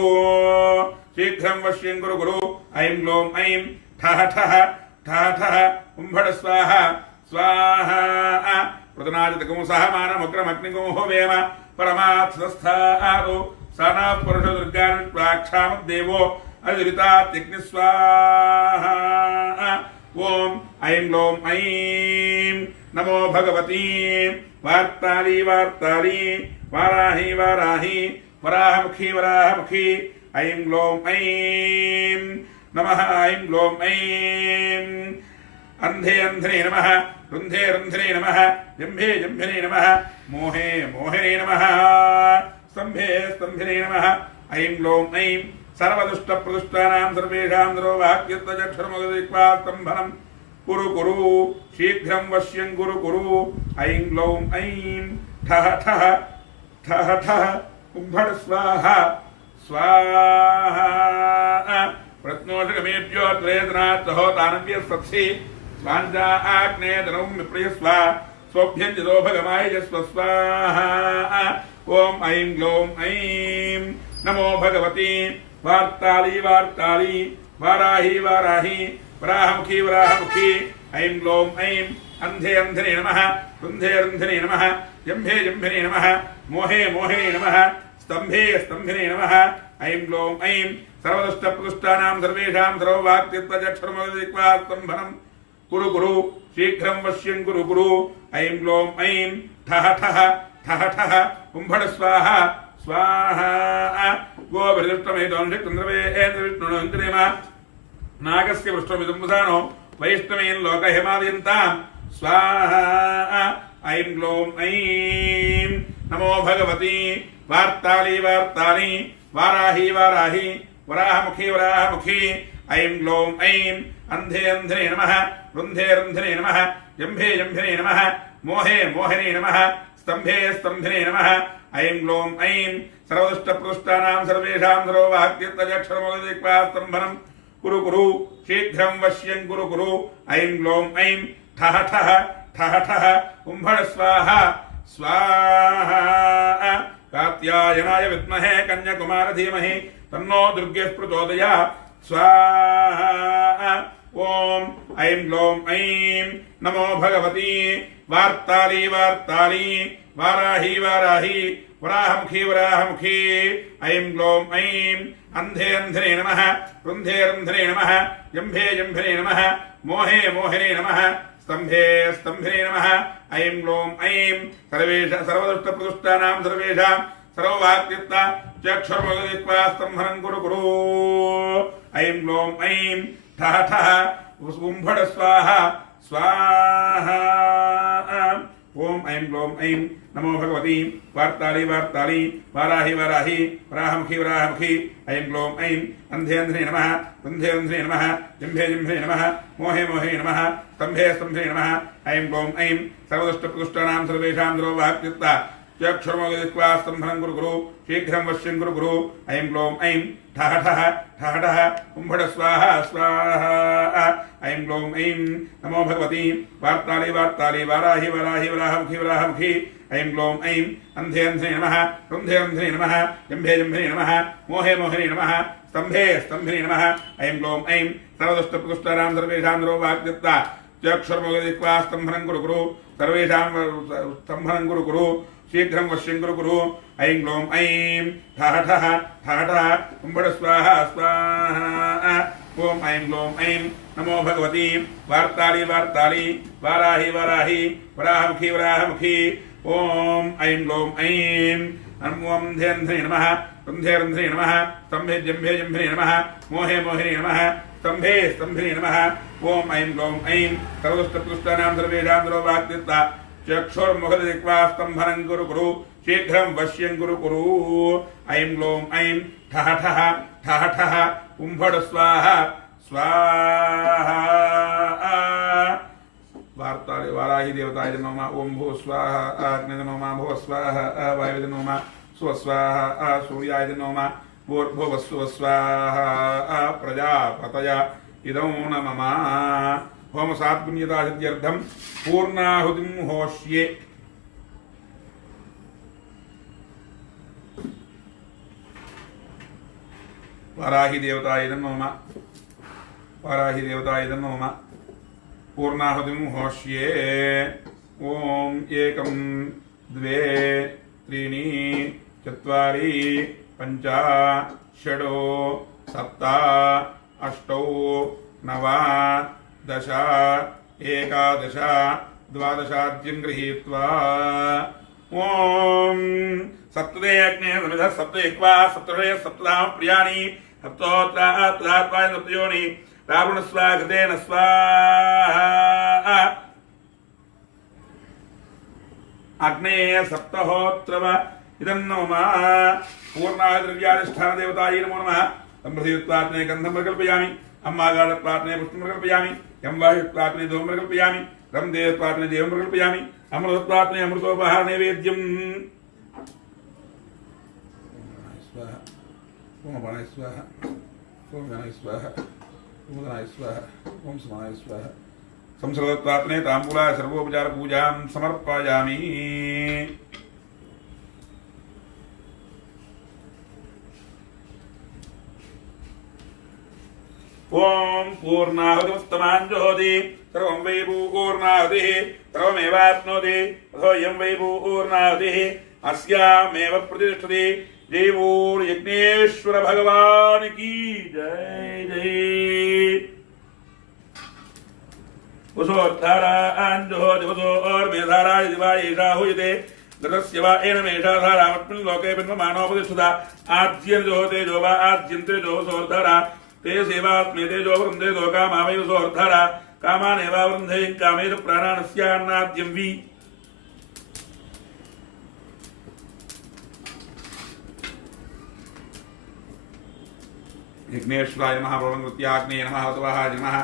शीघ्रं वश्यं कुरु कुरु ऐं ग्लौं ऐं ठः ठः ठः ठः कुम्भड स्वाहा स्वाहा पृतनाजितकुंसः मानमुग्रमग्निगुंहो वेम परमात्स्थादो साना पुरुष दुर्गाक्षामदेवो अजिरितात्यग्निस्वाहा ओम ऐं ग्लौं ऐं नमो भगवती वार्ताली वार्ताली वाराही वाराही वराहमुखी वराहमुखी ऐं ग्लौं ऐं नमः ऐं ग्लौं ऐं अंधे अंधने नमः रुन्धे रुन्धने नमः जम्भे जम्भिने नमः मोहे मोहिने नमः स्तंभे स्तंभिने नमः ऐं ग्लौं ऐं सर्वदुष्टप्रदुष्टानां सर्वेषां सर्ववाक्युक्तचक्षुर्मुखदिक्वा स्तंभनं कुरु कुरु शीघ्रं वश्यं कुरु कुरु ऐं ग्लौं ऐं ठः ठः ठः ठः कुम्भड स्वाहा स्वाहा प्रत्नोषगमेभ्यो त्रेतनात्तहो तानव्यस्तत्सि स्वाञ्जा आग्ने धनुं विप्रयस्व स्वभ्यञ्जतो भगमायजस्व स्वाहा ओम ऐं ग्लौं ऐं नमो भगवती वार्ताली वार्ताली वाराही वाराही वराहमुखी वराहमुखी ऐं ग्लौं ऐं अंधे अंधने नमः रुन्धे रुन्धिने नमः जम्भे जम्भिने नमः मोहे मोहिने नमः स्तंभे स्तंभिने नमः ऐं ग्लौं ऐं सर्वदुष्टप्रदुष्टानां सर्वेषां सर्ववाक्युक्तचक्षुर्मुखदिक्वा स्तंभनं कुरु कुरु शीघ्रं वश्यं कुरु कुरु ऐं ग्लौं ऐं ठः ठः ठः ठः कुम्भड स्वाहा स्वाहा गोभिर्दुष्टमेतोन्धिक्तन्द्रवेन्द्रविष्णुनोऽन्त्रिम नागस्य पृष्ठमिदुम्बुधानो वैष्णवेन लोकहिमादयन्तां स्वाहा ऐं ग्लौं ऐं नमो भगवती वार्ताली वार्ताली वाराही वाराही वराहमुखी वराहमुखी ऐं ग्लौं ऐं अंधे अंधने नमः रुन्धे रुन्धिने नमः जम्भे जम्भिने नमः मोहे मोहिने नमः स्तंभे स्तंभिने नमः ऐं ग्लौं ऐं सर्वदुष्टप्रदुष्टानां सर्वेषां सर्ववाक्युक्तचक्षुर्मुखदिक्वा स्तंभनं कुरु कुरु शीघ्रं वश्यं कुरु कुरु ऐं ग्लौं ऐं ठः ठः ठः ठः कुम्भड स्वाहा स्वाहा कात्यायनाय विद्महे कन्याकुमार धीमहि तन्नो दुर्गे प्रचोदयात् स्वाहा ओम ऐं ग्लौं ऐं नमो भगवती वार्ताली वार्ताली वाराही वाराही वराहमुखी वराहमुखी ऐं ग्लौं ऐं अंधे अंधने नमः रुन्धे रुन्धने नमः जम्भे जम्भिने नमः मोहे मोहिने नमः स्तंभे स्तंभिने नमः ऐं ग्लौं ऐं सर्वदुष्टप्रदुष्टानां सर्वेषां सर्ववाक्यत्ता चक्षुर्मगदित्वा स्तंभनं कुरु कुरु ऐं ग्लौं ऐं ठः ठः उम्भड स्वाहा स्वाहा ओम ऐं ग्लौं ऐं नमो भगवती वार्ताली वार्ताली वाराहि वाराहि वराहमुखी वराहमुखी ऐं ग्लौं ऐं अंधे अंधे नमः अंधे अंधे नमः जिम्भे जिम्भे नमः मोहे मोहे नमः स्तंभे स्तंभे नमः ऐं ग्लौं ऐं सर्वदुष्टप्रदुष्टानां सर्वेषां सर्ववाक्यत्ता चक्षुर्मोदित्वा स्तंभनं कुरु कुरु शीघ्रं वश्यं कुरु कुरु ऐं ग्लौं ऐं ठः ठः ठः ठः कुम्भड स्वाहा स्वाहा ऐं ग्लौं ऐं नमो भगवती वार्ताली वार्ताली वाराहि वाराहि वराहमुखी वराहमुखी ऐं ग्लौं ऐं अंधे अंधे नमः रुन्धे रुन्धे नमः जम्भे जम्भे नमः मोहे मोहिने नमः स्तंभे स्तंभिने नमः ऐं ग्लौं ऐं सर्वदुष्टप्रदुष्टानां सर्वेषां सर्ववाक्यत्ता चक्षुर्मोदित्वा स्तंभनं कुरु कुरु सर्वेषां स्तंभनं कुरु कुरु शीघ्रं वश्यं कुरु कुरु ऐं ग्लौं ऐं ठः ठः ठः ठः कुम्भड स्वाहा स्वाहा ओम ऐं ग्लौं ऐं नमो भगवती वार्ताली वार्ताली वाराहि वाराहि वराहमुखी वराहमुखी ओम ऐं ग्लौं ऐं नमो अंधे अंधे नमः रुन्धे रुन्धे नमः स्तंभे जम्भे जम्भे नमः मोहे मोहिने नमः स्तंभे स्तंभिने नमः ओम ऐं ग्लौं ऐं सर्वदुष्टप्रदुष्टानां सर्वेषां सर्ववाक्यत्ता चक्षुर्मुखदिक्वा स्तंभनं कुरु कुरु शीघ्रं वश्यं कुरु कुरु ऐं ग्लौं ऐं ठः ठः ठः ठः कुम्भड स्वाहा स्वाहा वार्ताले वाराहि देवताय नमः ओम भू स्वाहा अग्ने नमः भुव स्वाहा वायुवे नमः स्व स्वाहा सूर्याय नमः भूर्भुवः स्व स्वाहा प्रजापतय इदं नमः होम सात्पुण्यतासिद्ध्यर्थं पूर्णाहुतिं होष्ये वाराहि देवताय नमः वाराहि देवताय नमः पूर्णाहुतिं होष्ये ओम एकं द्वे त्रीणि चत्वारि पञ्च षड् सप्त अष्टौ नव दश एकादश द्वादशाद्यं गृहीत्वा ओम सप्तदे अग्ने समिधः सप्तैक्वा सप्तषे सप्तधाम प्रियाणि सप्तोत्रात्वाय सप्तयोनि रावणस्वा घृतेन स्वाहा अग्ने सप्तहोत्रव इदं नमः पूर्णाय द्रव्याधिष्ठान देवतायै नमो नमः सम्प्रतियुक्तात्मे गन्धं प्रकल्पयामि अम्मागाढत्वात्मे पुष्पं प्रकल्पयामि यं वायुत्वात्मे धूमं प्रकल्पयामि रं देवत्वात्मे देवं प्रकल्पयामि अमृतत्वात्मे अमृतोपहार नैवेद्यम् स्वाहा ओम गणाय स्वाहा ओम गणाय स्वाहा ओम गणाय स्वाहा ओम समाय स्वाहा संसर्गत्वात्मे ताम्बूला सर्वोपचार पूजां समर्पयामि ओम पूर्णाहुतिमुत्तमाञ्जुहोति सर्वं वै पूर्णाहुतिः सर्वमेवाप्नोति अथोऽयं वै पूर्णाहुतिः अस्यामेव प्रतिष्ठति जय बोल यज्ञेश्वर भगवान की जय जय वसोद्धारा अंजोति वसो और मेधारा दिवा एषा हुयते गतस्य वा एनमेषा धारामस्मिन् लोके बिन्वमानोपतिष्ठता आज्यं जोते जो वा आज्यन्ते जो वसोद्धारा ते सेवात्मे ते जो वृन्धे जो कामावै वसोद्धारा कामानेवा वृन्धे कामेत प्राणानस्यान्नाद्यं वि यज्ञेश्वराय नमः ब्रह्मकृत्याग्ने नमः वतवहाय नमः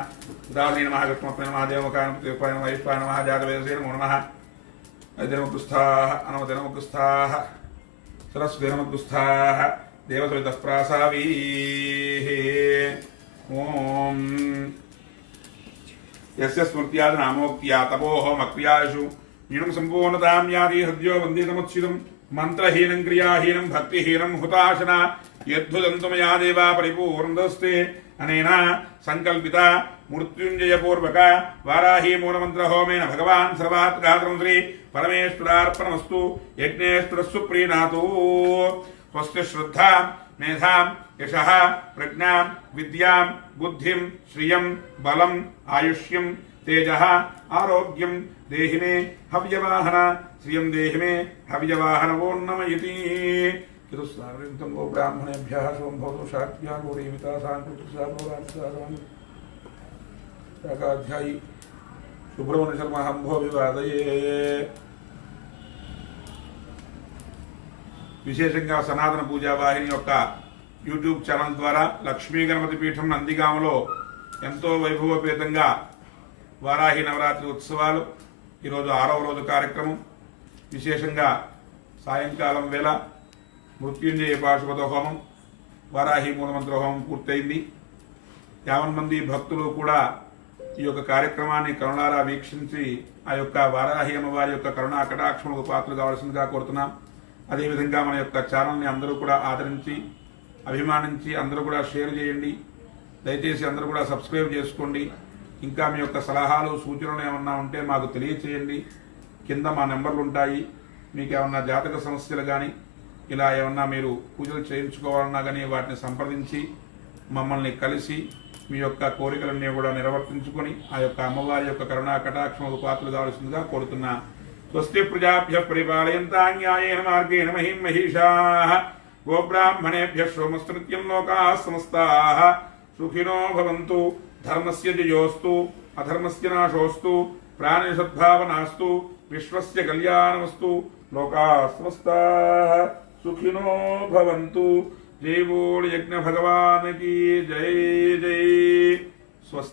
उदाहरणे नमः कृष्णपत्ने नमः देवकाय नमः वैश्वाय नमः जातवेदसे नमो नमः अदिनमुद्गुस्थाः अनवदिनमुद्गुस्थाः सरस्वती नमुद्गुस्थाः देवसवितः प्रासावीः ओम यस्य स्मृत्याद नामोक्त्या तपोहोमक्रियासु नीनं सम्पूर्णतां याति हृद्यो वन्दितमुच्छिदं मंत्रहीनं क्रियाहीनं भक्तिहीनं हुताशना यद्भुतन्तमया देवा परिपूर्णदस्ते अनेन संकल्पिता मृत्युंजय पूर्वक वाराही मूलमंत्र होमेन भगवान् सर्वात्घातं श्री परमेश्वरार्पणमस्तु यज्ञेश्वर सुप्रीणातु स्वस्ति श्रद्धा मेधा यशः प्रज्ञा विद्यां बुद्धिं श्रियं बलं आयुष्यं तेजः आरोग्यं देहि मे हव्यवाहन श्रियं देहि मे हव्यवाहन वो नमयति चतुस्सागरितं गो ब्राह्मणेभ्यः शुभं भवतु शाक्या गौरीमिता शाकाध्यायी सुब्रह्मण्य शर्मा हंभोभिवादये విశేషంగా సనాతన పూజా వాహిని యొక్క యూట్యూబ్ ఛానల్ ద్వారా లక్ష్మీ గణపతి పీఠం నందిగామలో ఎంతో వైభవపేతంగా వారాహి నవరాత్రి ఉత్సవాలు ఈరోజు 6వ రోజు కార్యక్రమం విశేషంగా సాయంకాలం వేళ మృత్యుంజయ పాశుపత హోమం వారాహి మూలమంత్ర హోమం పూర్తయింది 50 మంది భక్తులు కూడా ఈ యొక్క కార్యక్రమాన్ని కరుణారా వీక్షించి ఆ యొక్క వారాహి అమ్మవారి యొక్క కరుణా కటాక్షములకు పాత్రలు కావాల్సిందిగా కోరుతున్నాం. అదేవిధంగా మన యొక్క ఛానల్ని అందరూ కూడా ఆదరించి అభిమానించి అందరూ కూడా షేర్ చేయండి. దయచేసి అందరూ కూడా సబ్స్క్రైబ్ చేసుకోండి. ఇంకా మీ యొక్క సలహాలు సూచనలు ఏమన్నా ఉంటే మాకు తెలియచేయండి. కింద మా నెంబర్లు ఉంటాయి. మీకు ఏమన్నా జాతక సమస్యలు కానీ ఇలా ఏమన్నా మీరు పూజలు చేయించుకోవాలన్నా కానీ వాటిని సంప్రదించి మమ్మల్ని కలిసి మీ యొక్క కోరికలన్నీ కూడా నిర్వర్తించుకొని ఆ యొక్క అమ్మవారి యొక్క కరుణా కటాక్షములకు పాత్రలు కావాల్సిందిగా కోరుతున్నా. స్వస్తి ప్రజాభ్యః పరిపాలయంతాం న్యాయేన మార్గేణ మహిం మహిషాః గోబ్రాహ్మణేభ్యः సోమస్తు నిత్యం లోకాः సమస్తాः సుఖినో భవంతు. ధర్మస్య జయోస్తు అధర్మస్య నాశోస్తు ప్రాణి సద్భావనాస్తు విశ్వస్య కళ్యాణమస్తు లోకాः సమస్తాः సుఖినో భవంతు. జై బోల్ యజ్ఞ భగవాన్ की जय जय. స్వస్తి.